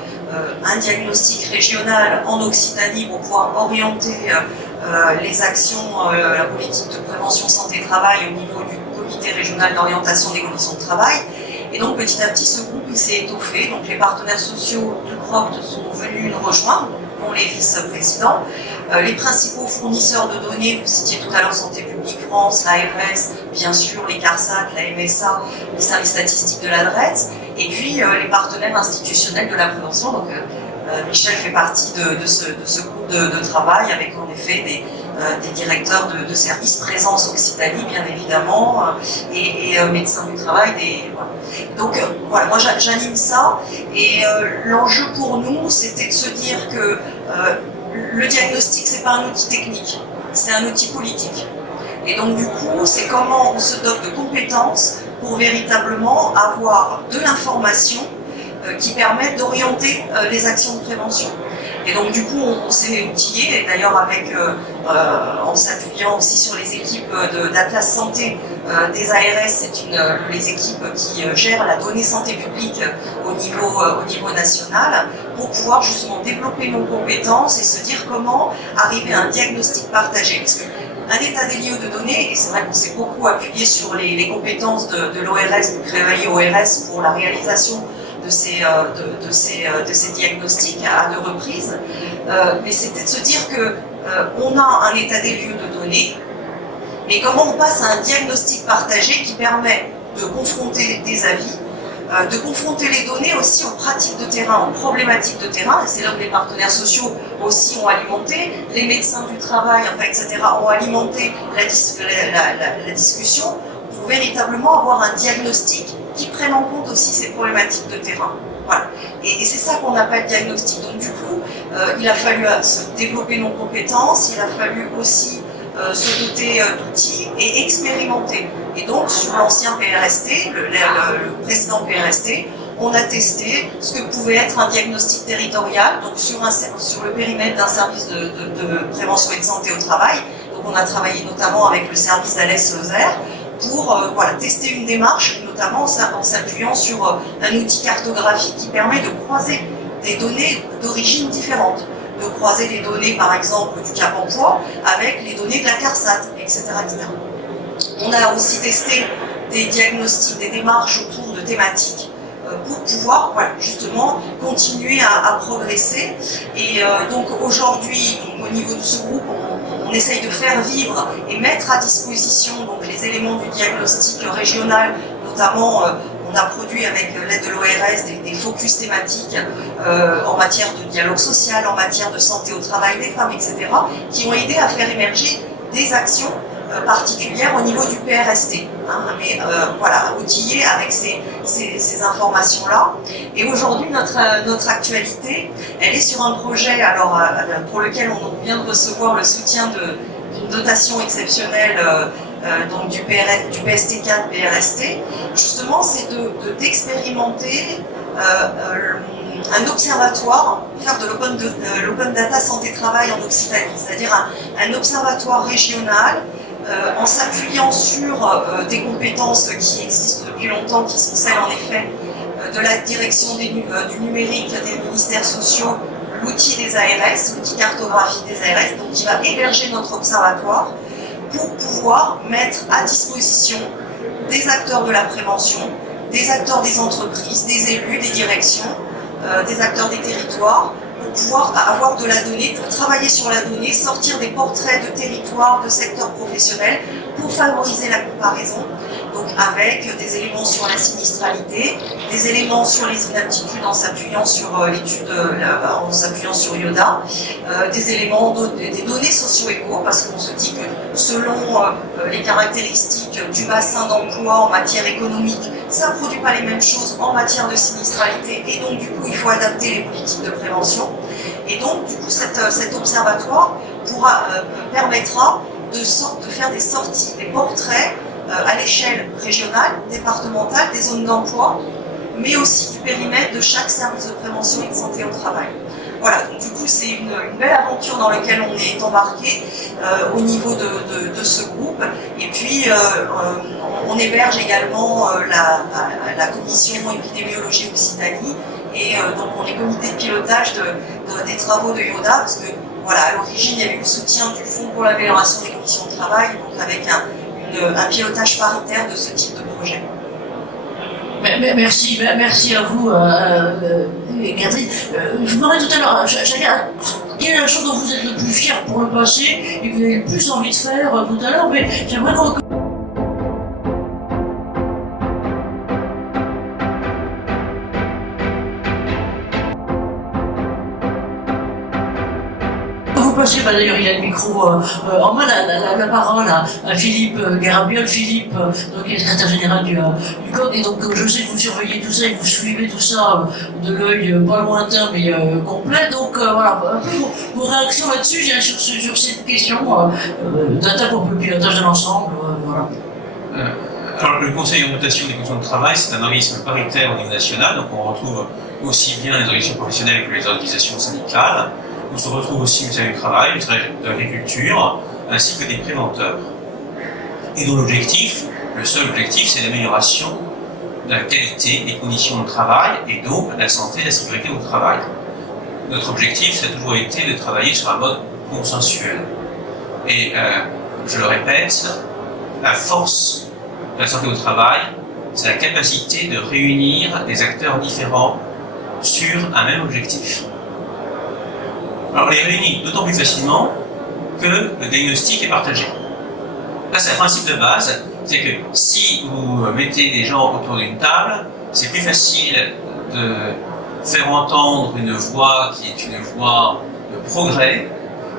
un diagnostic régional en Occitanie pour pouvoir orienter les actions, la politique de prévention santé-travail au niveau du comité régional d'orientation des conditions de travail. Et donc petit à petit, ce groupe s'est étoffé. Donc les partenaires sociaux du CROCT sont venus nous rejoindre, dont les vice-présidents. Les principaux fournisseurs de données, vous citiez tout à l'heure Santé publique France, l'ARS, bien sûr les CARSAT, la MSA, les services statistiques de la DRETS, et puis les partenaires institutionnels de la prévention. Donc, Michel fait partie de ce groupe de travail avec en effet des directeurs de services présence Occitanie bien évidemment et médecins du travail. Voilà. Donc voilà, moi j'anime ça et l'enjeu pour nous c'était de se dire que le diagnostic c'est pas un outil technique, c'est un outil politique. Et donc du coup c'est comment on se dote de compétences pour véritablement avoir de l'information qui permettent d'orienter les actions de prévention. Et donc du coup on s'est outillé, et d'ailleurs avec en s'appuyant aussi sur les équipes d'Atlas Santé des ARS, c'est les équipes qui gèrent la donnée santé publique au niveau national, pour pouvoir justement développer nos compétences et se dire comment arriver à un diagnostic partagé. Parce que un état des lieux de données, et c'est vrai qu'on s'est beaucoup appuyé sur les compétences de l'ORS, du Créveillé ORS pour la réalisation de ces diagnostics à deux reprises, mais c'était de se dire que on a un état des lieux de données, mais comment on passe à un diagnostic partagé qui permet de confronter des avis, de confronter les données aussi aux pratiques de terrain, aux problématiques de terrain, et c'est là où les partenaires sociaux aussi ont alimenté, les médecins du travail, enfin, etc., ont alimenté la discussion pour véritablement avoir un diagnostic qui prenne en compte aussi ces problématiques de terrain. Voilà. Et c'est ça qu'on appelle diagnostic. Donc du coup, il a fallu développer nos compétences, il a fallu aussi se doter d'outils et expérimenter. Et donc sur l'ancien PRST, le précédent PRST, on a testé ce que pouvait être un diagnostic territorial, donc sur le périmètre d'un service de prévention et de santé au travail. Donc on a travaillé notamment avec le service d'Alès-Lozère pour tester une démarche, notamment en s'appuyant sur un outil cartographique qui permet de croiser des données d'origine différentes, de croiser les données par exemple du Cap Emploi avec les données de la CARSAT, etc., etc. On a aussi testé des diagnostics, des démarches autour de thématiques pour pouvoir justement continuer à progresser. Et donc aujourd'hui, au niveau de ce groupe, on essaye de faire vivre et mettre à disposition donc, les éléments du diagnostic régional, notamment on a produit avec l'aide de l'ORS des focus thématiques en matière de dialogue social, en matière de santé au travail des femmes, etc., qui ont aidé à faire émerger des actions particulières au niveau du PRST, mais outillé avec ces informations-là. Et aujourd'hui, notre actualité, elle est sur un projet pour lequel on vient de recevoir le soutien d'une dotation exceptionnelle donc du PST4 PRST. Justement, c'est d'expérimenter un observatoire, faire de l'open data santé-travail en Occitanie, c'est-à-dire un observatoire régional en s'appuyant sur des compétences qui existent depuis longtemps, qui sont celles en effet de la direction du numérique des ministères sociaux, l'outil des ARS, l'outil cartographie des ARS, donc qui va héberger notre observatoire pour pouvoir mettre à disposition des acteurs de la prévention, des acteurs des entreprises, des élus, des directions, des acteurs des territoires, pour pouvoir avoir de la donnée, pour travailler sur la donnée, sortir des portraits de territoires, de secteurs professionnels, pour favoriser la comparaison donc avec des éléments sur la sinistralité, des éléments sur les inaptitudes en s'appuyant sur en s'appuyant sur Yoda, des éléments, des données socio-éco, parce qu'on se dit que selon les caractéristiques du bassin d'emploi en matière économique, ça ne produit pas les mêmes choses en matière de sinistralité, et donc du coup il faut adapter les politiques de prévention. Et donc du coup cet observatoire permettra de faire des sorties, des portraits à l'échelle régionale, départementale, des zones d'emploi, mais aussi du périmètre de chaque service de prévention et de santé au travail. Voilà, donc du coup c'est une belle aventure dans laquelle on est embarqué au niveau de ce groupe. Et puis on héberge également la commission épidémiologie Occitanie, et donc on est comité de pilotage des travaux de Yoda, parce que voilà, à l'origine il y avait eu le soutien du Fonds pour l'amélioration des conditions de travail, donc avec un pilotage paritaire de ce type de projet. Merci à vous, Catherine. Je me demandais tout à l'heure, quelle est la chose dont vous êtes le plus fier pour le passé et que vous avez le plus envie de faire tout à l'heure, mais j'aimerais qu'on... D'ailleurs, il a le micro en main, la parole à Philippe Garabiol. Philippe, donc, est secrétaire général du COD, et donc je sais que vous surveillez tout ça et que vous suivez tout ça de l'œil pas lointain mais complet. Donc voilà, un peu vos réactions là-dessus, sur cette question d'attaque au pilotage de l'ensemble. Voilà. Alors, le Conseil d'orientation des conditions de travail, c'est un organisme paritaire au niveau national, donc on retrouve aussi bien les organisations professionnelles que les organisations syndicales. On se retrouve aussi le ministère du Travail, le ministère de l'Agriculture, ainsi que des préventeurs. Et dont l'objectif, le seul objectif, c'est l'amélioration de la qualité des conditions de travail et donc de la santé et de la sécurité au travail. Notre objectif, ça a toujours été de travailler sur un mode consensuel. Et je le répète, la force de la santé au travail, c'est la capacité de réunir des acteurs différents sur un même objectif. Alors, on les réunit d'autant plus facilement que le diagnostic est partagé. Là, c'est un principe de base, c'est que si vous mettez des gens autour d'une table, c'est plus facile de faire entendre une voix qui est une voix de progrès,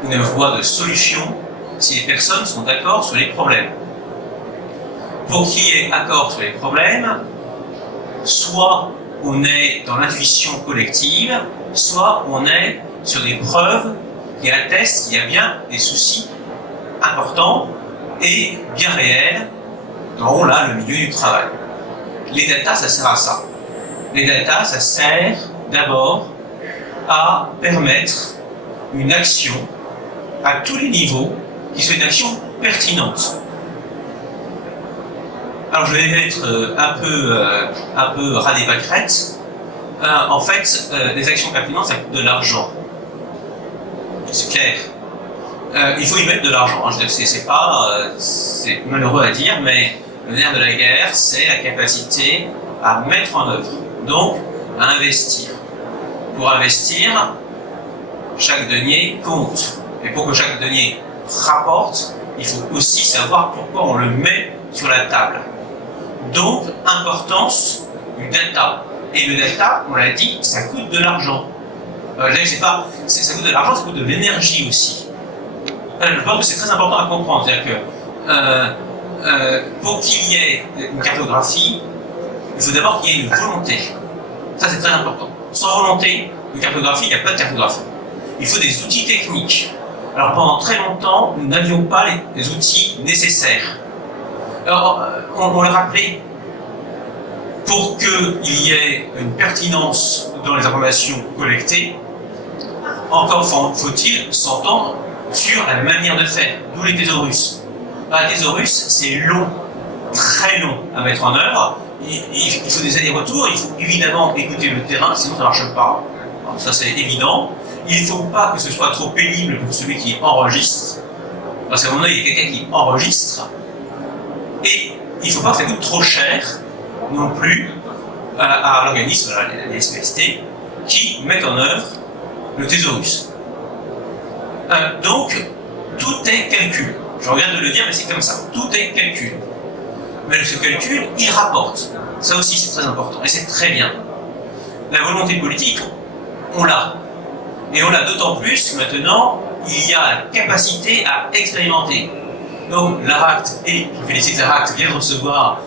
une voix de solution, si les personnes sont d'accord sur les problèmes. Pour qu'il y ait accord sur les problèmes, soit on est dans l'intuition collective, soit on est sur des preuves qui attestent qu'il y a bien des soucis importants et bien réels dans là, le milieu du travail. Les data, ça sert à ça. Les data, ça sert d'abord à permettre une action à tous les niveaux qui soit une action pertinente. Alors je vais être un peu ras des pâquerettes. En fait, des actions pertinentes, ça coûte de l'argent. C'est clair. Il faut y mettre de l'argent. Hein. C'est malheureux à dire, mais le nerf de la guerre, c'est la capacité à mettre en œuvre. Donc, à investir. Pour investir, chaque denier compte. Et pour que chaque denier rapporte, il faut aussi savoir pourquoi on le met sur la table. Donc, importance du data. Et le data, on l'a dit, ça coûte de l'argent. Ça coûte de l'argent, ça coûte de l'énergie aussi. Je pense que c'est très important à comprendre. C'est-à-dire que pour qu'il y ait une cartographie, il faut d'abord qu'il y ait une volonté. Ça, c'est très important. Sans volonté de cartographie, il n'y a pas de cartographie. Il faut des outils techniques. Alors, pendant très longtemps, nous n'avions pas les outils nécessaires. Alors, on l'a rappelé, pour qu'il y ait une pertinence dans les informations collectées, encore faut-il s'entendre sur la manière de faire, d'où les thésaurus. Un thésaurus, c'est long, très long à mettre en œuvre. Il faut des allers-retours, il faut évidemment écouter le terrain, sinon ça ne marche pas. Alors, ça, c'est évident. Il ne faut pas que ce soit trop pénible pour celui qui enregistre, parce qu'à un moment donné, il y a quelqu'un qui enregistre, et il ne faut pas que ça coûte trop cher non plus à l'organisme, les SPST, qui mettent en œuvre le thésaurus. Donc, tout est calcul. Je reviens de le dire, mais c'est comme ça. Tout est calcul. mais ce calcul, il rapporte. Ça aussi, c'est très important, et c'est très bien. La volonté politique, on l'a. Et on l'a d'autant plus que maintenant, il y a la capacité à expérimenter. Donc, l'ARACT, et je félicite l'ARACT, vient de recevoir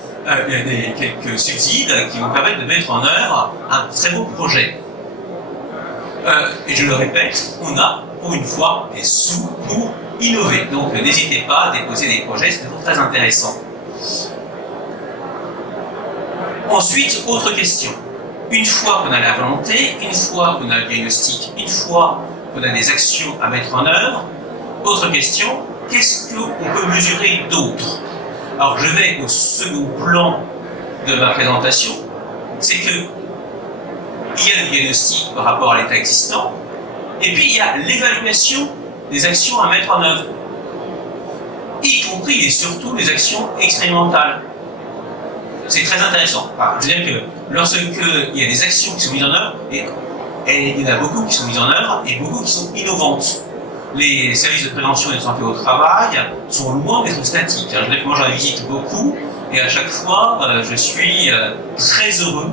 quelques subsides qui vont permettre de mettre en œuvre un très beau projet. Et je le répète, on a, pour une fois, des sous pour innover. Donc, n'hésitez pas à déposer des projets, c'est toujours très intéressant. Ensuite, autre question. Une fois qu'on a la volonté, une fois qu'on a le diagnostic, une fois qu'on a des actions à mettre en œuvre, autre question, qu'est-ce qu'on peut mesurer d'autre? Alors je vais au second plan de ma présentation, c'est que il y a le diagnostic par rapport à l'état existant, et puis il y a l'évaluation des actions à mettre en œuvre, y compris et surtout les actions expérimentales. C'est très intéressant. Alors, je veux dire que lorsqu'il y a des actions qui sont mises en œuvre, et il y en a beaucoup qui sont mises en œuvre, et beaucoup qui sont innovantes. Les services de prévention et de santé au travail sont loin d'être statiques. Je veux dire que moi j'en visite beaucoup, et à chaque fois, je suis très heureux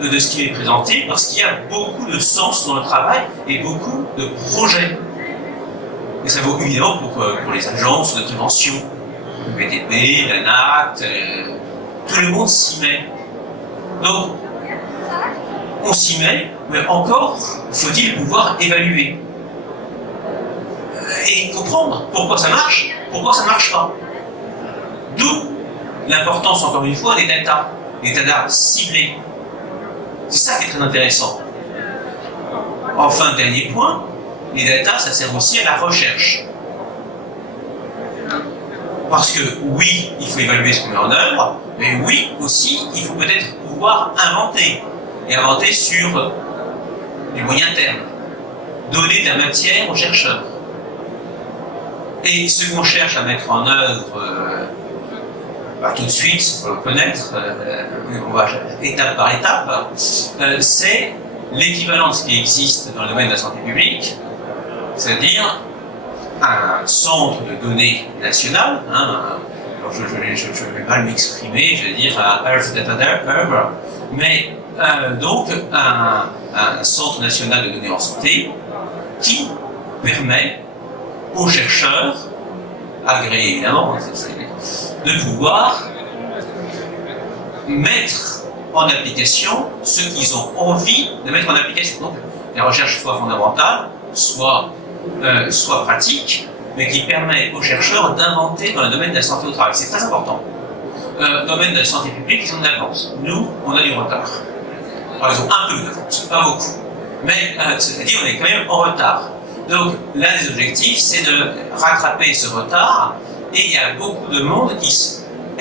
de ce qui est présenté, parce qu'il y a beaucoup de sens dans le travail, et beaucoup de projets. Et ça vaut évidemment pour les agences de prévention, le PTP, l'ANACT, tout le monde s'y met. Donc, on s'y met, mais encore faut-il pouvoir évaluer. Et comprendre pourquoi ça marche, pourquoi ça ne marche pas. D'où l'importance, encore une fois, des data ciblés. C'est ça qui est très intéressant. Enfin, dernier point, les data, ça sert aussi à la recherche. Parce que oui, il faut évaluer ce qu'on met en œuvre, mais oui, aussi, il faut peut-être pouvoir inventer. Et inventer sur du moyen terme. Donner de la matière aux chercheurs. Et ce qu'on cherche à mettre en œuvre tout de suite, pour le connaître, on va étape par étape, c'est l'équivalent de ce qui existe dans le domaine de la santé publique, c'est-à-dire un centre de données national, alors je vais mal m'exprimer, je vais dire un Earth Data Hub, mais donc un centre national de données en santé qui permet aux chercheurs, agréés évidemment, de pouvoir mettre en application ce qu'ils ont envie de mettre en application. Donc, les recherches soit fondamentales, soit pratiques, mais qui permet aux chercheurs d'inventer dans le domaine de la santé au travail. C'est très important. Dans le domaine de la santé publique, ils ont de l'avance. Nous, on a du retard. Alors, ils ont un peu d'avance, pas beaucoup. Mais, c'est-à-dire, on est quand même en retard. Donc, l'un des objectifs, c'est de rattraper ce retard, et il y a beaucoup de monde qui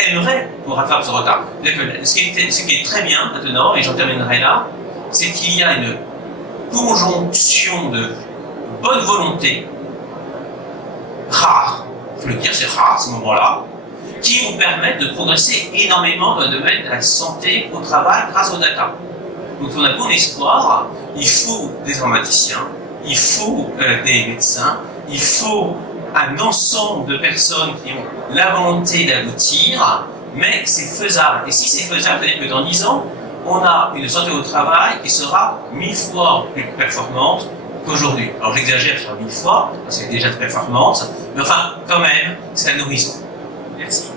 aimerait pour rattraper ce retard. Ce qui est très bien maintenant, et j'en terminerai là, c'est qu'il y a une conjonction de bonne volonté, rare, il faut le dire, c'est rare à ce moment-là, qui vont permettre de progresser énormément dans le domaine de la santé au travail grâce aux data. Donc on a bon espoir, il faut des informaticiens, il faut des médecins, il faut un ensemble de personnes qui ont la volonté d'aboutir, mais c'est faisable. Et si c'est faisable, c'est-à-dire que dans 10 ans, on a une santé au travail qui sera 1000 fois plus performante qu'aujourd'hui. Alors j'exagère sur 1000 fois, c'est déjà très performante, mais enfin, quand même, c'est un horizon. Merci.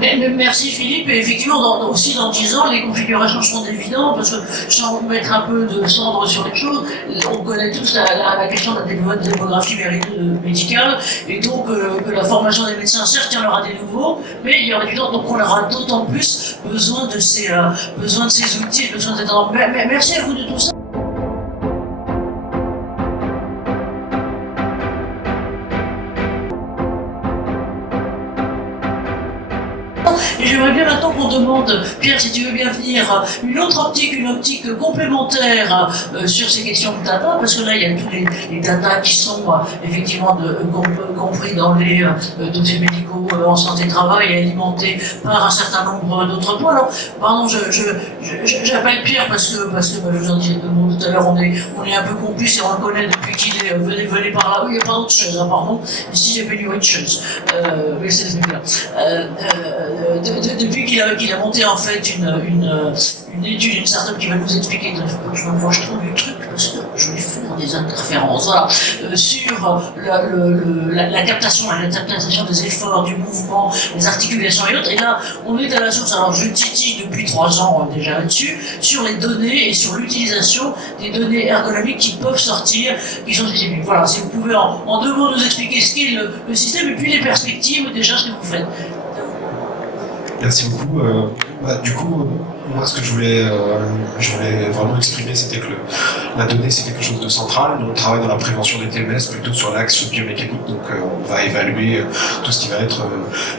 Merci Philippe, et effectivement aussi dans 10 ans les configurations seront évidentes parce que sans mettre un peu de cendre sur les choses, on connaît tous la question de la démographie médicale, et donc que la formation des médecins, certes il y en aura des nouveaux, mais il y aura du temps, donc on aura d'autant plus besoin de ces outils, besoin de cette... Merci à vous de tout ça. Et j'aimerais bien maintenant qu'on demande, Pierre, si tu veux bien venir, une optique complémentaire sur ces questions de data, parce que là, il y a tous les data qui sont effectivement compris dans les dossiers médicaux en santé-travail est alimenté par un certain nombre d'autres points. Alors, pardon, j'appelle Pierre parce que je vous en disais deux mots tout à l'heure, on est un peu complices et on le connaît depuis qu'il est venez par là. Oui, il n'y a pas d'autre chose, hein, pardon. Ici, j'ai pas une autre chose. Mais c'est bien. Depuis qu'il a monté en fait une étude, une startup qui va nous expliquer, je trouve du truc parce que je vais faire des interférences, voilà, sur la captation des efforts, du mouvement, des articulations et autres. Et là, on est à la source. Alors, je titille depuis 3 ans déjà là-dessus, sur les données et sur l'utilisation des données ergonomiques qui peuvent sortir, qui sont disponibles. Voilà, si vous pouvez en 2 mots nous expliquer ce qu'est le système et puis les perspectives déjà ce que vous faites. Merci beaucoup. Du coup, moi, ce que je voulais vraiment exprimer, c'était que la donnée, c'est quelque chose de central. Nous, on travaille dans la prévention des TMS, plutôt sur l'axe biomécanique. Donc, on va évaluer tout ce qui va être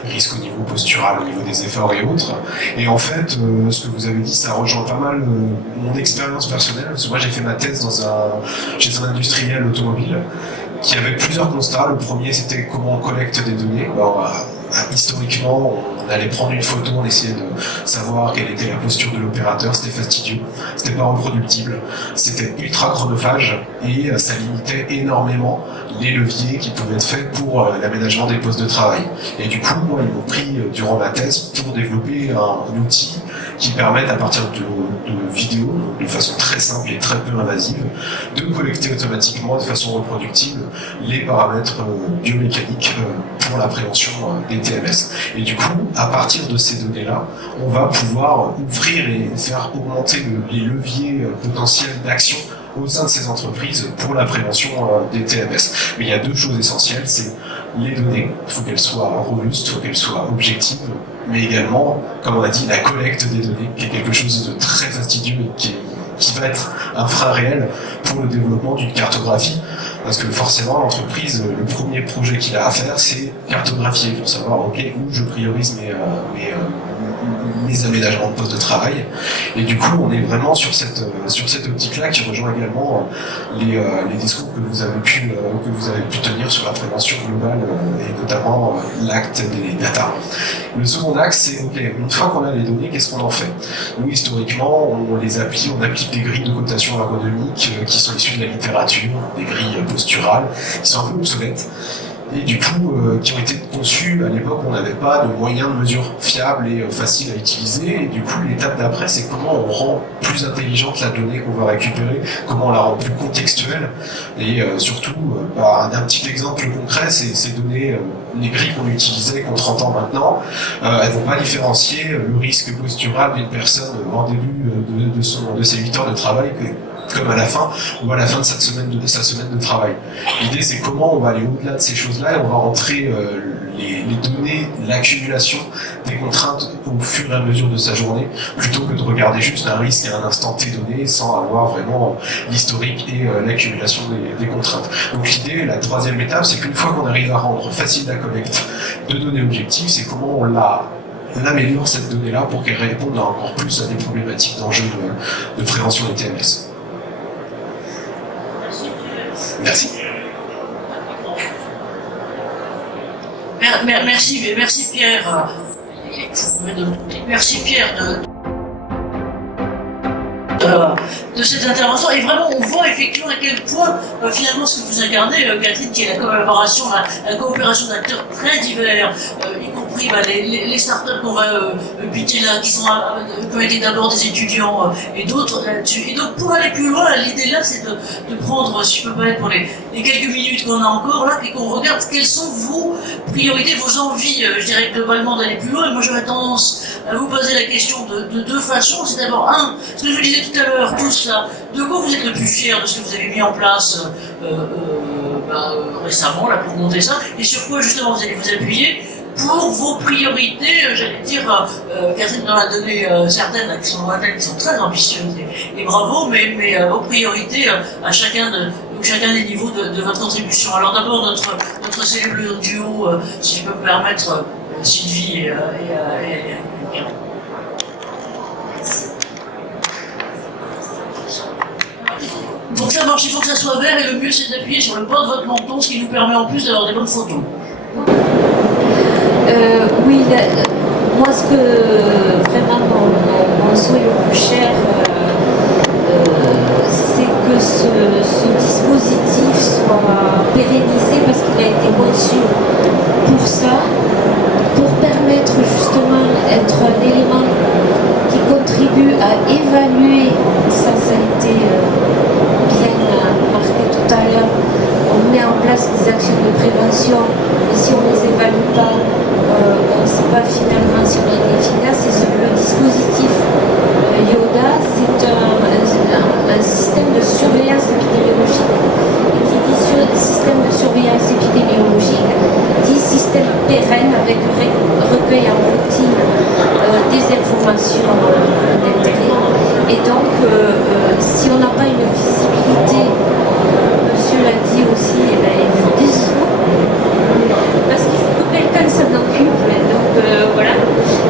risque au niveau postural, au niveau des efforts et autres. Et en fait, ce que vous avez dit, ça rejoint pas mal mon expérience personnelle. Parce que moi, j'ai fait ma thèse chez un industriel automobile qui avait plusieurs constats. Le premier, c'était comment on collecte des données. Historiquement, on allait prendre une photo, on essayait de savoir quelle était la posture de l'opérateur, c'était fastidieux, c'était pas reproductible, c'était ultra chronophage et ça limitait énormément les leviers qui pouvaient être faits pour l'aménagement des postes de travail. Et du coup, moi, ils m'ont pris durant ma thèse pour développer un outil qui permette, à partir de vidéos, de façon très simple et très peu invasive, de collecter automatiquement, de façon reproductible, les paramètres biomécaniques pour la prévention des TMS. Et du coup, à partir de ces données-là, on va pouvoir ouvrir et faire augmenter les leviers potentiels d'action au sein de ces entreprises pour la prévention des TMS. Mais il y a 2 choses essentielles, c'est les données, il faut qu'elles soient robustes, il faut qu'elles soient objectives, mais également, comme on a dit, la collecte des données, qui est quelque chose de très fastidieux et qui va être un frein réel pour le développement d'une cartographie. Parce que forcément, l'entreprise, le premier projet qu'il a à faire, c'est cartographier pour savoir où je priorise mes aménagements de poste de travail. Et du coup, on est vraiment sur cette optique-là qui rejoint également les discours que vous avez pu tenir sur la prévention globale et notamment l'acte des data. Le second axe, c'est une fois qu'on a les données, qu'est-ce qu'on en fait? Nous, historiquement, on applique des grilles de cotation ergonomique qui sont issues de la littérature, des grilles posturales, qui sont un peu obsolètes. Et du coup, qui ont été conçus à l'époque où on n'avait pas de moyens de mesure fiables et faciles à utiliser. Et du coup, l'étape d'après, c'est comment on rend plus intelligente la donnée qu'on va récupérer, comment on la rend plus contextuelle. Et surtout, un petit exemple concret, c'est ces données, les grilles qu'on utilisait contre 30 ans maintenant, elles vont pas différencier le risque postural d'une personne en début de ses 8 heures de travail comme à la fin, ou à la fin de sa semaine de travail. L'idée, c'est comment on va aller au-delà de ces choses-là et on va rentrer les données, l'accumulation des contraintes au fur et à mesure de sa journée, plutôt que de regarder juste un risque à un instant T donné sans avoir vraiment l'historique et l'accumulation des contraintes. Donc l'idée, la 3e étape, c'est qu'une fois qu'on arrive à rendre facile la collecte de données objectives, c'est comment on améliore cette donnée-là pour qu'elle réponde encore plus à des problématiques d'enjeux de prévention des TMS. Merci. Merci Pierre. Merci Pierre de cette intervention. Et vraiment, on voit effectivement à quel point, finalement, ce que vous incarnez, Catherine, qui est la collaboration, la coopération d'acteurs très divers, y compris les startups qu'on va pitcher là, qui ont été d'abord des étudiants et d'autres là-dessus. Et donc, pour aller plus loin, l'idée là, c'est de prendre, si je peux pas être pour les quelques minutes qu'on a encore là, et qu'on regarde quelles sont vos priorités, vos envies, je dirais globalement d'aller plus loin. Et moi, j'aurais tendance à vous poser la question de 2 façons. C'est d'abord, ce que je vous disais tout à l'heure, tout ça, de quoi vous êtes le plus fier de ce que vous avez mis en place récemment là, pour monter ça, et sur quoi justement vous allez vous appuyer pour vos priorités, j'allais dire, Catherine en a donné certaines qui sont lointaines, qui sont très ambitieuses, et bravo, mais vos priorités à chacun des niveaux de votre contribution. Alors d'abord notre cellule duo, si je peux me permettre, Sylvie et pour que ça marche, il faut que ça soit vert, et le mieux c'est d'appuyer sur le bord de votre menton, ce qui nous permet en plus d'avoir des bonnes photos. Oui, moi ce que vraiment mon souhait le plus cher, c'est que ce dispositif soit pérennisé parce qu'il a été conçu pour ça, pour permettre justement d'être un élément qui contribue à évaluer, ça a été bien marqué tout à l'heure, on met en place des actions de prévention, et si on ne les évalue pas, on ne sait pas finalement si on est efficace. Et le dispositif YODA, c'est un système de surveillance épidémiologique. Et qui dit système de surveillance épidémiologique, dit système pérenne avec recueil en routine des informations d'intérêt. Et donc, si on n'a pas une visibilité, monsieur l'a dit aussi, eh bien, il faut des sous, parce qu'il faut que quelqu'un s'en occupe. Donc voilà,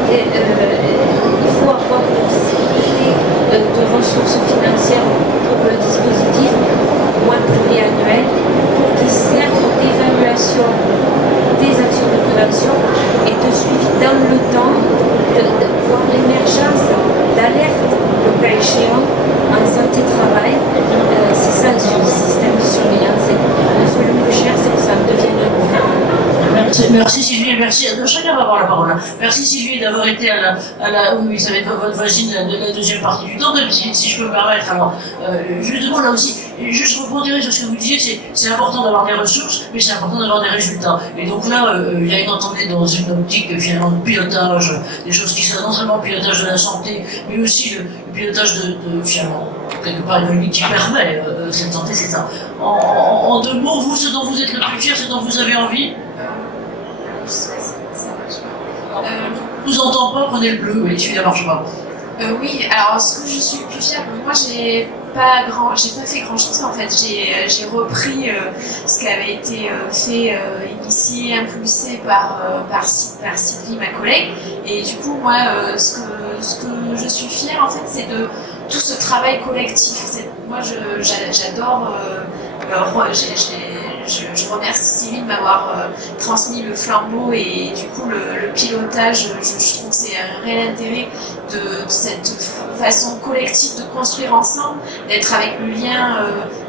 et, il faut avoir une visibilité de ressources financières pour le dispositif, moins pluriannuel, pour qu'il serve d'évaluation des actions de prévention et de suivi dans le temps, de voir l'émergence d'alerte, le cas échéant, en santé-travail. C'est ça le système de surveillance. Le plus cher, c'est que ça devienne Merci Sylvie, merci. Chacun va avoir la parole. Merci Sylvie d'avoir été oui, ça va être votre voisine de la deuxième partie du temps, si je peux me permettre. Alors, justement là aussi, juste rebondir sur ce que vous disiez, c'est important d'avoir des ressources, mais c'est important d'avoir des résultats. Et donc là, il y a on est dans une optique finalement de pilotage, des choses qui sont non seulement le pilotage de la santé, mais aussi le pilotage de finalement, quelque part économique qui permet cette santé, c'est ça. En deux mots, vous, ce dont vous êtes le plus fier, ce dont vous avez envie. Je vous entends pas, prenez le bleu, oui, celui-là marche pas. Oui, alors ce que je suis le plus fière, moi j'ai pas fait grand chose en fait. J'ai repris ce qui avait été fait, initié, impulsé par Sylvie, ma collègue. Et du coup, moi, ce que je suis fière en fait, c'est de tout ce travail collectif. Moi, j'adore. Je remercie Sylvie de m'avoir transmis le flambeau et du coup le pilotage, je trouve que c'est un réel intérêt de cette façon collective de construire ensemble, d'être avec le lien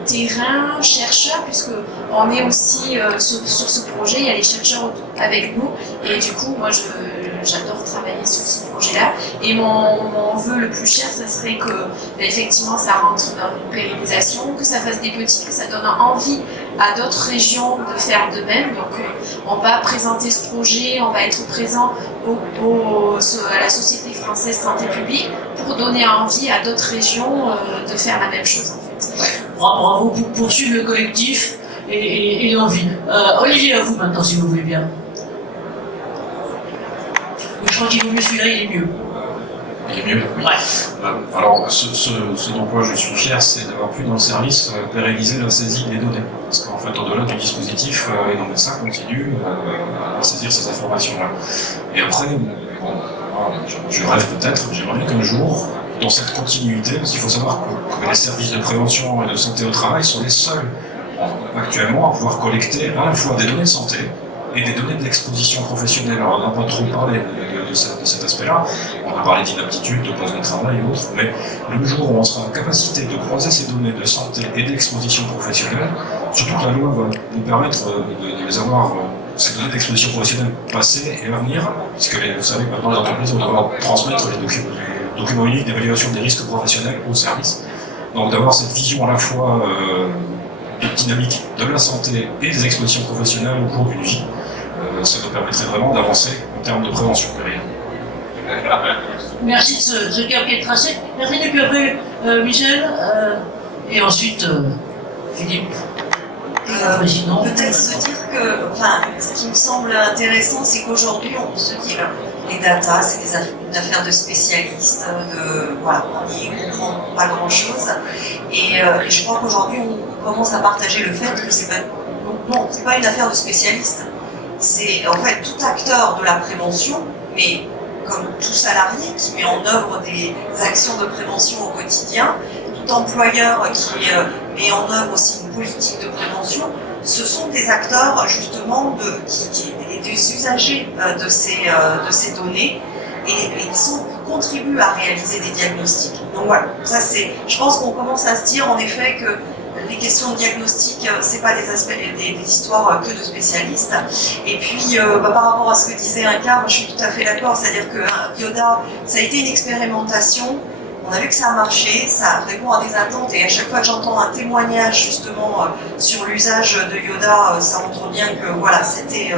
terrain, chercheur, puisque on est aussi sur ce projet, il y a les chercheurs avec nous et du coup moi j'adore travailler sur ce projet-là et mon vœu le plus cher, ça serait que effectivement ça rentre dans une pérennisation, que ça fasse des petits, que ça donne envie à d'autres régions de faire de même. Donc on va présenter ce projet, on va être présent à la Société française santé publique pour donner envie à d'autres régions de faire la même chose en fait. Ouais. Bravo pour poursuivre le collectif et l'envie. Olivier, à vous maintenant si vous voulez bien. Je crois qu'il vaut mieux celui-là, il est mieux. Il est mieux, oui. Ouais. Alors, ce dont quoi je suis fier, c'est d'avoir pu dans le service pérenniser la saisie des données. Parce qu'en fait, au-delà du dispositif, les médecins continuent à saisir ces informations-là. Et après, bon, je rêve peut-être, j'aimerais qu'un jour, dans cette continuité, parce qu'il faut savoir que les services de prévention et de santé au travail sont les seuls actuellement à pouvoir collecter à la fois des données de santé et des données d'exposition professionnelle. Alors, on n'a pas trop parlé de cet aspect-là. On a parlé d'inaptitude, de poste de travail et autres, mais le jour où on sera en capacité de croiser ces données de santé et d'exposition professionnelle, surtout que la loi va nous permettre de les avoir, ces données d'exposition professionnelle passées et à venir, puisque vous savez que maintenant les entreprises vont devoir transmettre les documents uniques d'évaluation des risques professionnels au service. Donc d'avoir cette vision à la fois dynamique de la santé et des expositions professionnelles au cours d'une vie, ça nous permettrait vraiment d'avancer en termes de prévention derrière. Merci de ce cap qui est tracé. Merci, et puis après Michel, et ensuite Philippe. Peut-être se dire que, enfin, ce qui me semble intéressant, c'est qu'aujourd'hui, on se dit, les data, c'est une affaire de spécialistes, voilà, on n'y comprend pas grand-chose. Et je crois qu'aujourd'hui, on commence à partager le fait que c'est pas une affaire de spécialistes. C'est en fait tout acteur de la prévention, mais comme tout salarié qui met en œuvre des actions de prévention au quotidien, tout employeur qui met en œuvre aussi une politique de prévention, ce sont des acteurs justement qui des usagers de ces données et qui contribuent à réaliser des diagnostics. Donc voilà, ça c'est, je pense qu'on commence à se dire en effet que les questions de diagnostic, c'est pas des histoires que de spécialistes. Et puis, par rapport à ce que disait Inka, je suis tout à fait d'accord, c'est-à-dire que Yoda, ça a été une expérimentation. On a vu que ça a marché, ça répond à des attentes, et à chaque fois que j'entends un témoignage justement sur l'usage de Yoda, ça montre bien que voilà, c'était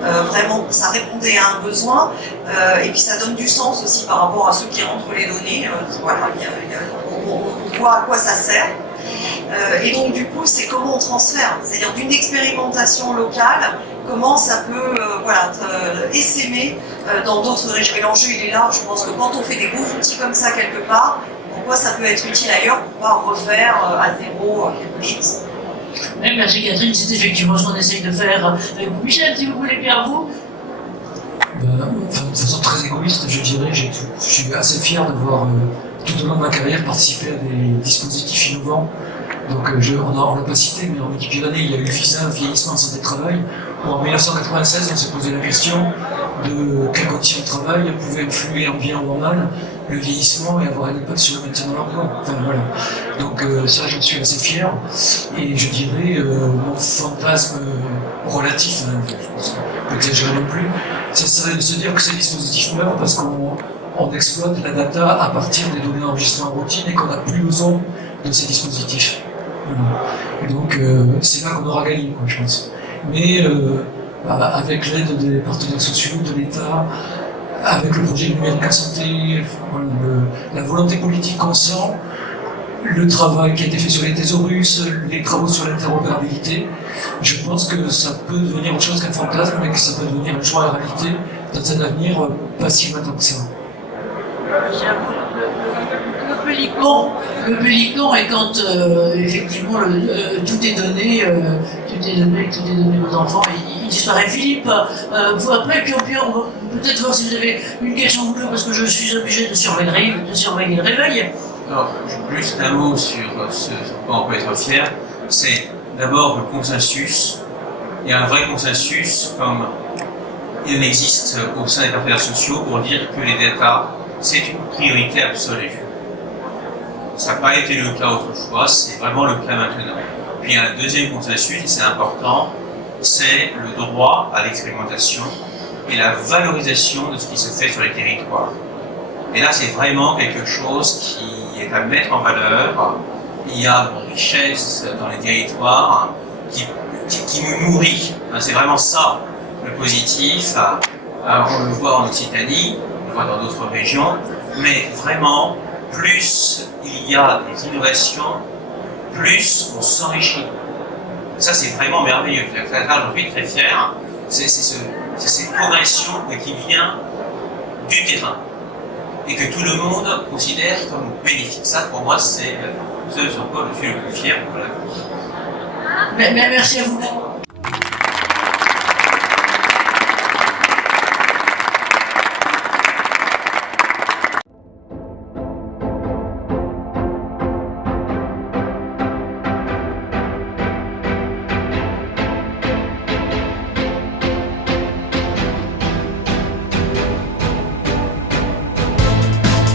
vraiment, ça répondait à un besoin, et puis ça donne du sens aussi par rapport à ceux qui rentrent les données. Voilà, on voit à quoi ça sert. Et donc du coup, c'est comment on transfère, c'est-à-dire d'une expérimentation locale, comment ça peut essaimer dans d'autres régions. Et l'enjeu, il est là. Je pense que quand on fait des beaux outils comme ça quelque part, pourquoi ça peut être utile ailleurs pour pouvoir refaire à zéro quelque chose. Merci Catherine, c'est effectivement ce qu'on essaye de faire avec vous. Michel, si vous voulez bien vous. De façon très égoïste, je dirais, je suis assez fier d'avoir tout au long de ma carrière participé à des dispositifs innovants. Donc on l'a pas cité, mais en équipe Pyrénées, il y a eu le visa vieillissement en santé de travail, où en 1996, on s'est posé la question de quelles conditions de travail pouvaient influer en bien ou en mal le vieillissement et avoir un impact sur le maintien dans l'emploi. Enfin voilà. Donc ça, je suis assez fier. Et je dirais, mon fantasme relatif, je pense pas exagérer non plus, ça serait de se dire que ces dispositifs meurent parce qu'on exploite la data à partir des données enregistrées en routine et qu'on n'a plus besoin de ces dispositifs. Et donc c'est là qu'on aura gagné, quoi, je pense. Mais avec l'aide des partenaires sociaux, de l'État, avec le projet numérique en santé, la volonté politique qu'on sent, le travail qui a été fait sur les thésaurus, les travaux sur l'interopérabilité, je pense que ça peut devenir autre chose qu'un fantasme, mais que ça peut devenir un choix à réalité dans un avenir pas si lointain que ça. Le pélican est quand effectivement tout est donné aux enfants, il disparaît. Philippe, vous après, puis on va peut-être voir si vous avez une question ou deux, parce que je suis obligé de surveiller le réveil. Alors, juste un mot sur ce sur quoi on peut être fier, c'est d'abord le consensus. Il y a un vrai consensus, comme il en existe au sein des partenaires sociaux, pour dire que les data, c'est une priorité absolue. Ça n'a pas été le cas autrefois, c'est vraiment le cas maintenant. Puis il y a un deuxième consensus, et c'est important, c'est le droit à l'expérimentation et la valorisation de ce qui se fait sur les territoires. Et là, c'est vraiment quelque chose qui est à mettre en valeur. Il y a une richesse dans les territoires qui nous nourrit. C'est vraiment ça, le positif. On le voit en Occitanie, on le voit dans d'autres régions, mais vraiment, plus il y a des innovations, plus on s'enrichit. Ça, c'est vraiment merveilleux. J'en suis très fier. C'est cette progression qui vient du terrain et que tout le monde considère comme bénéfique. Ça, pour moi, c'est ce sur quoi je suis le plus fier. Voilà. Merci à vous.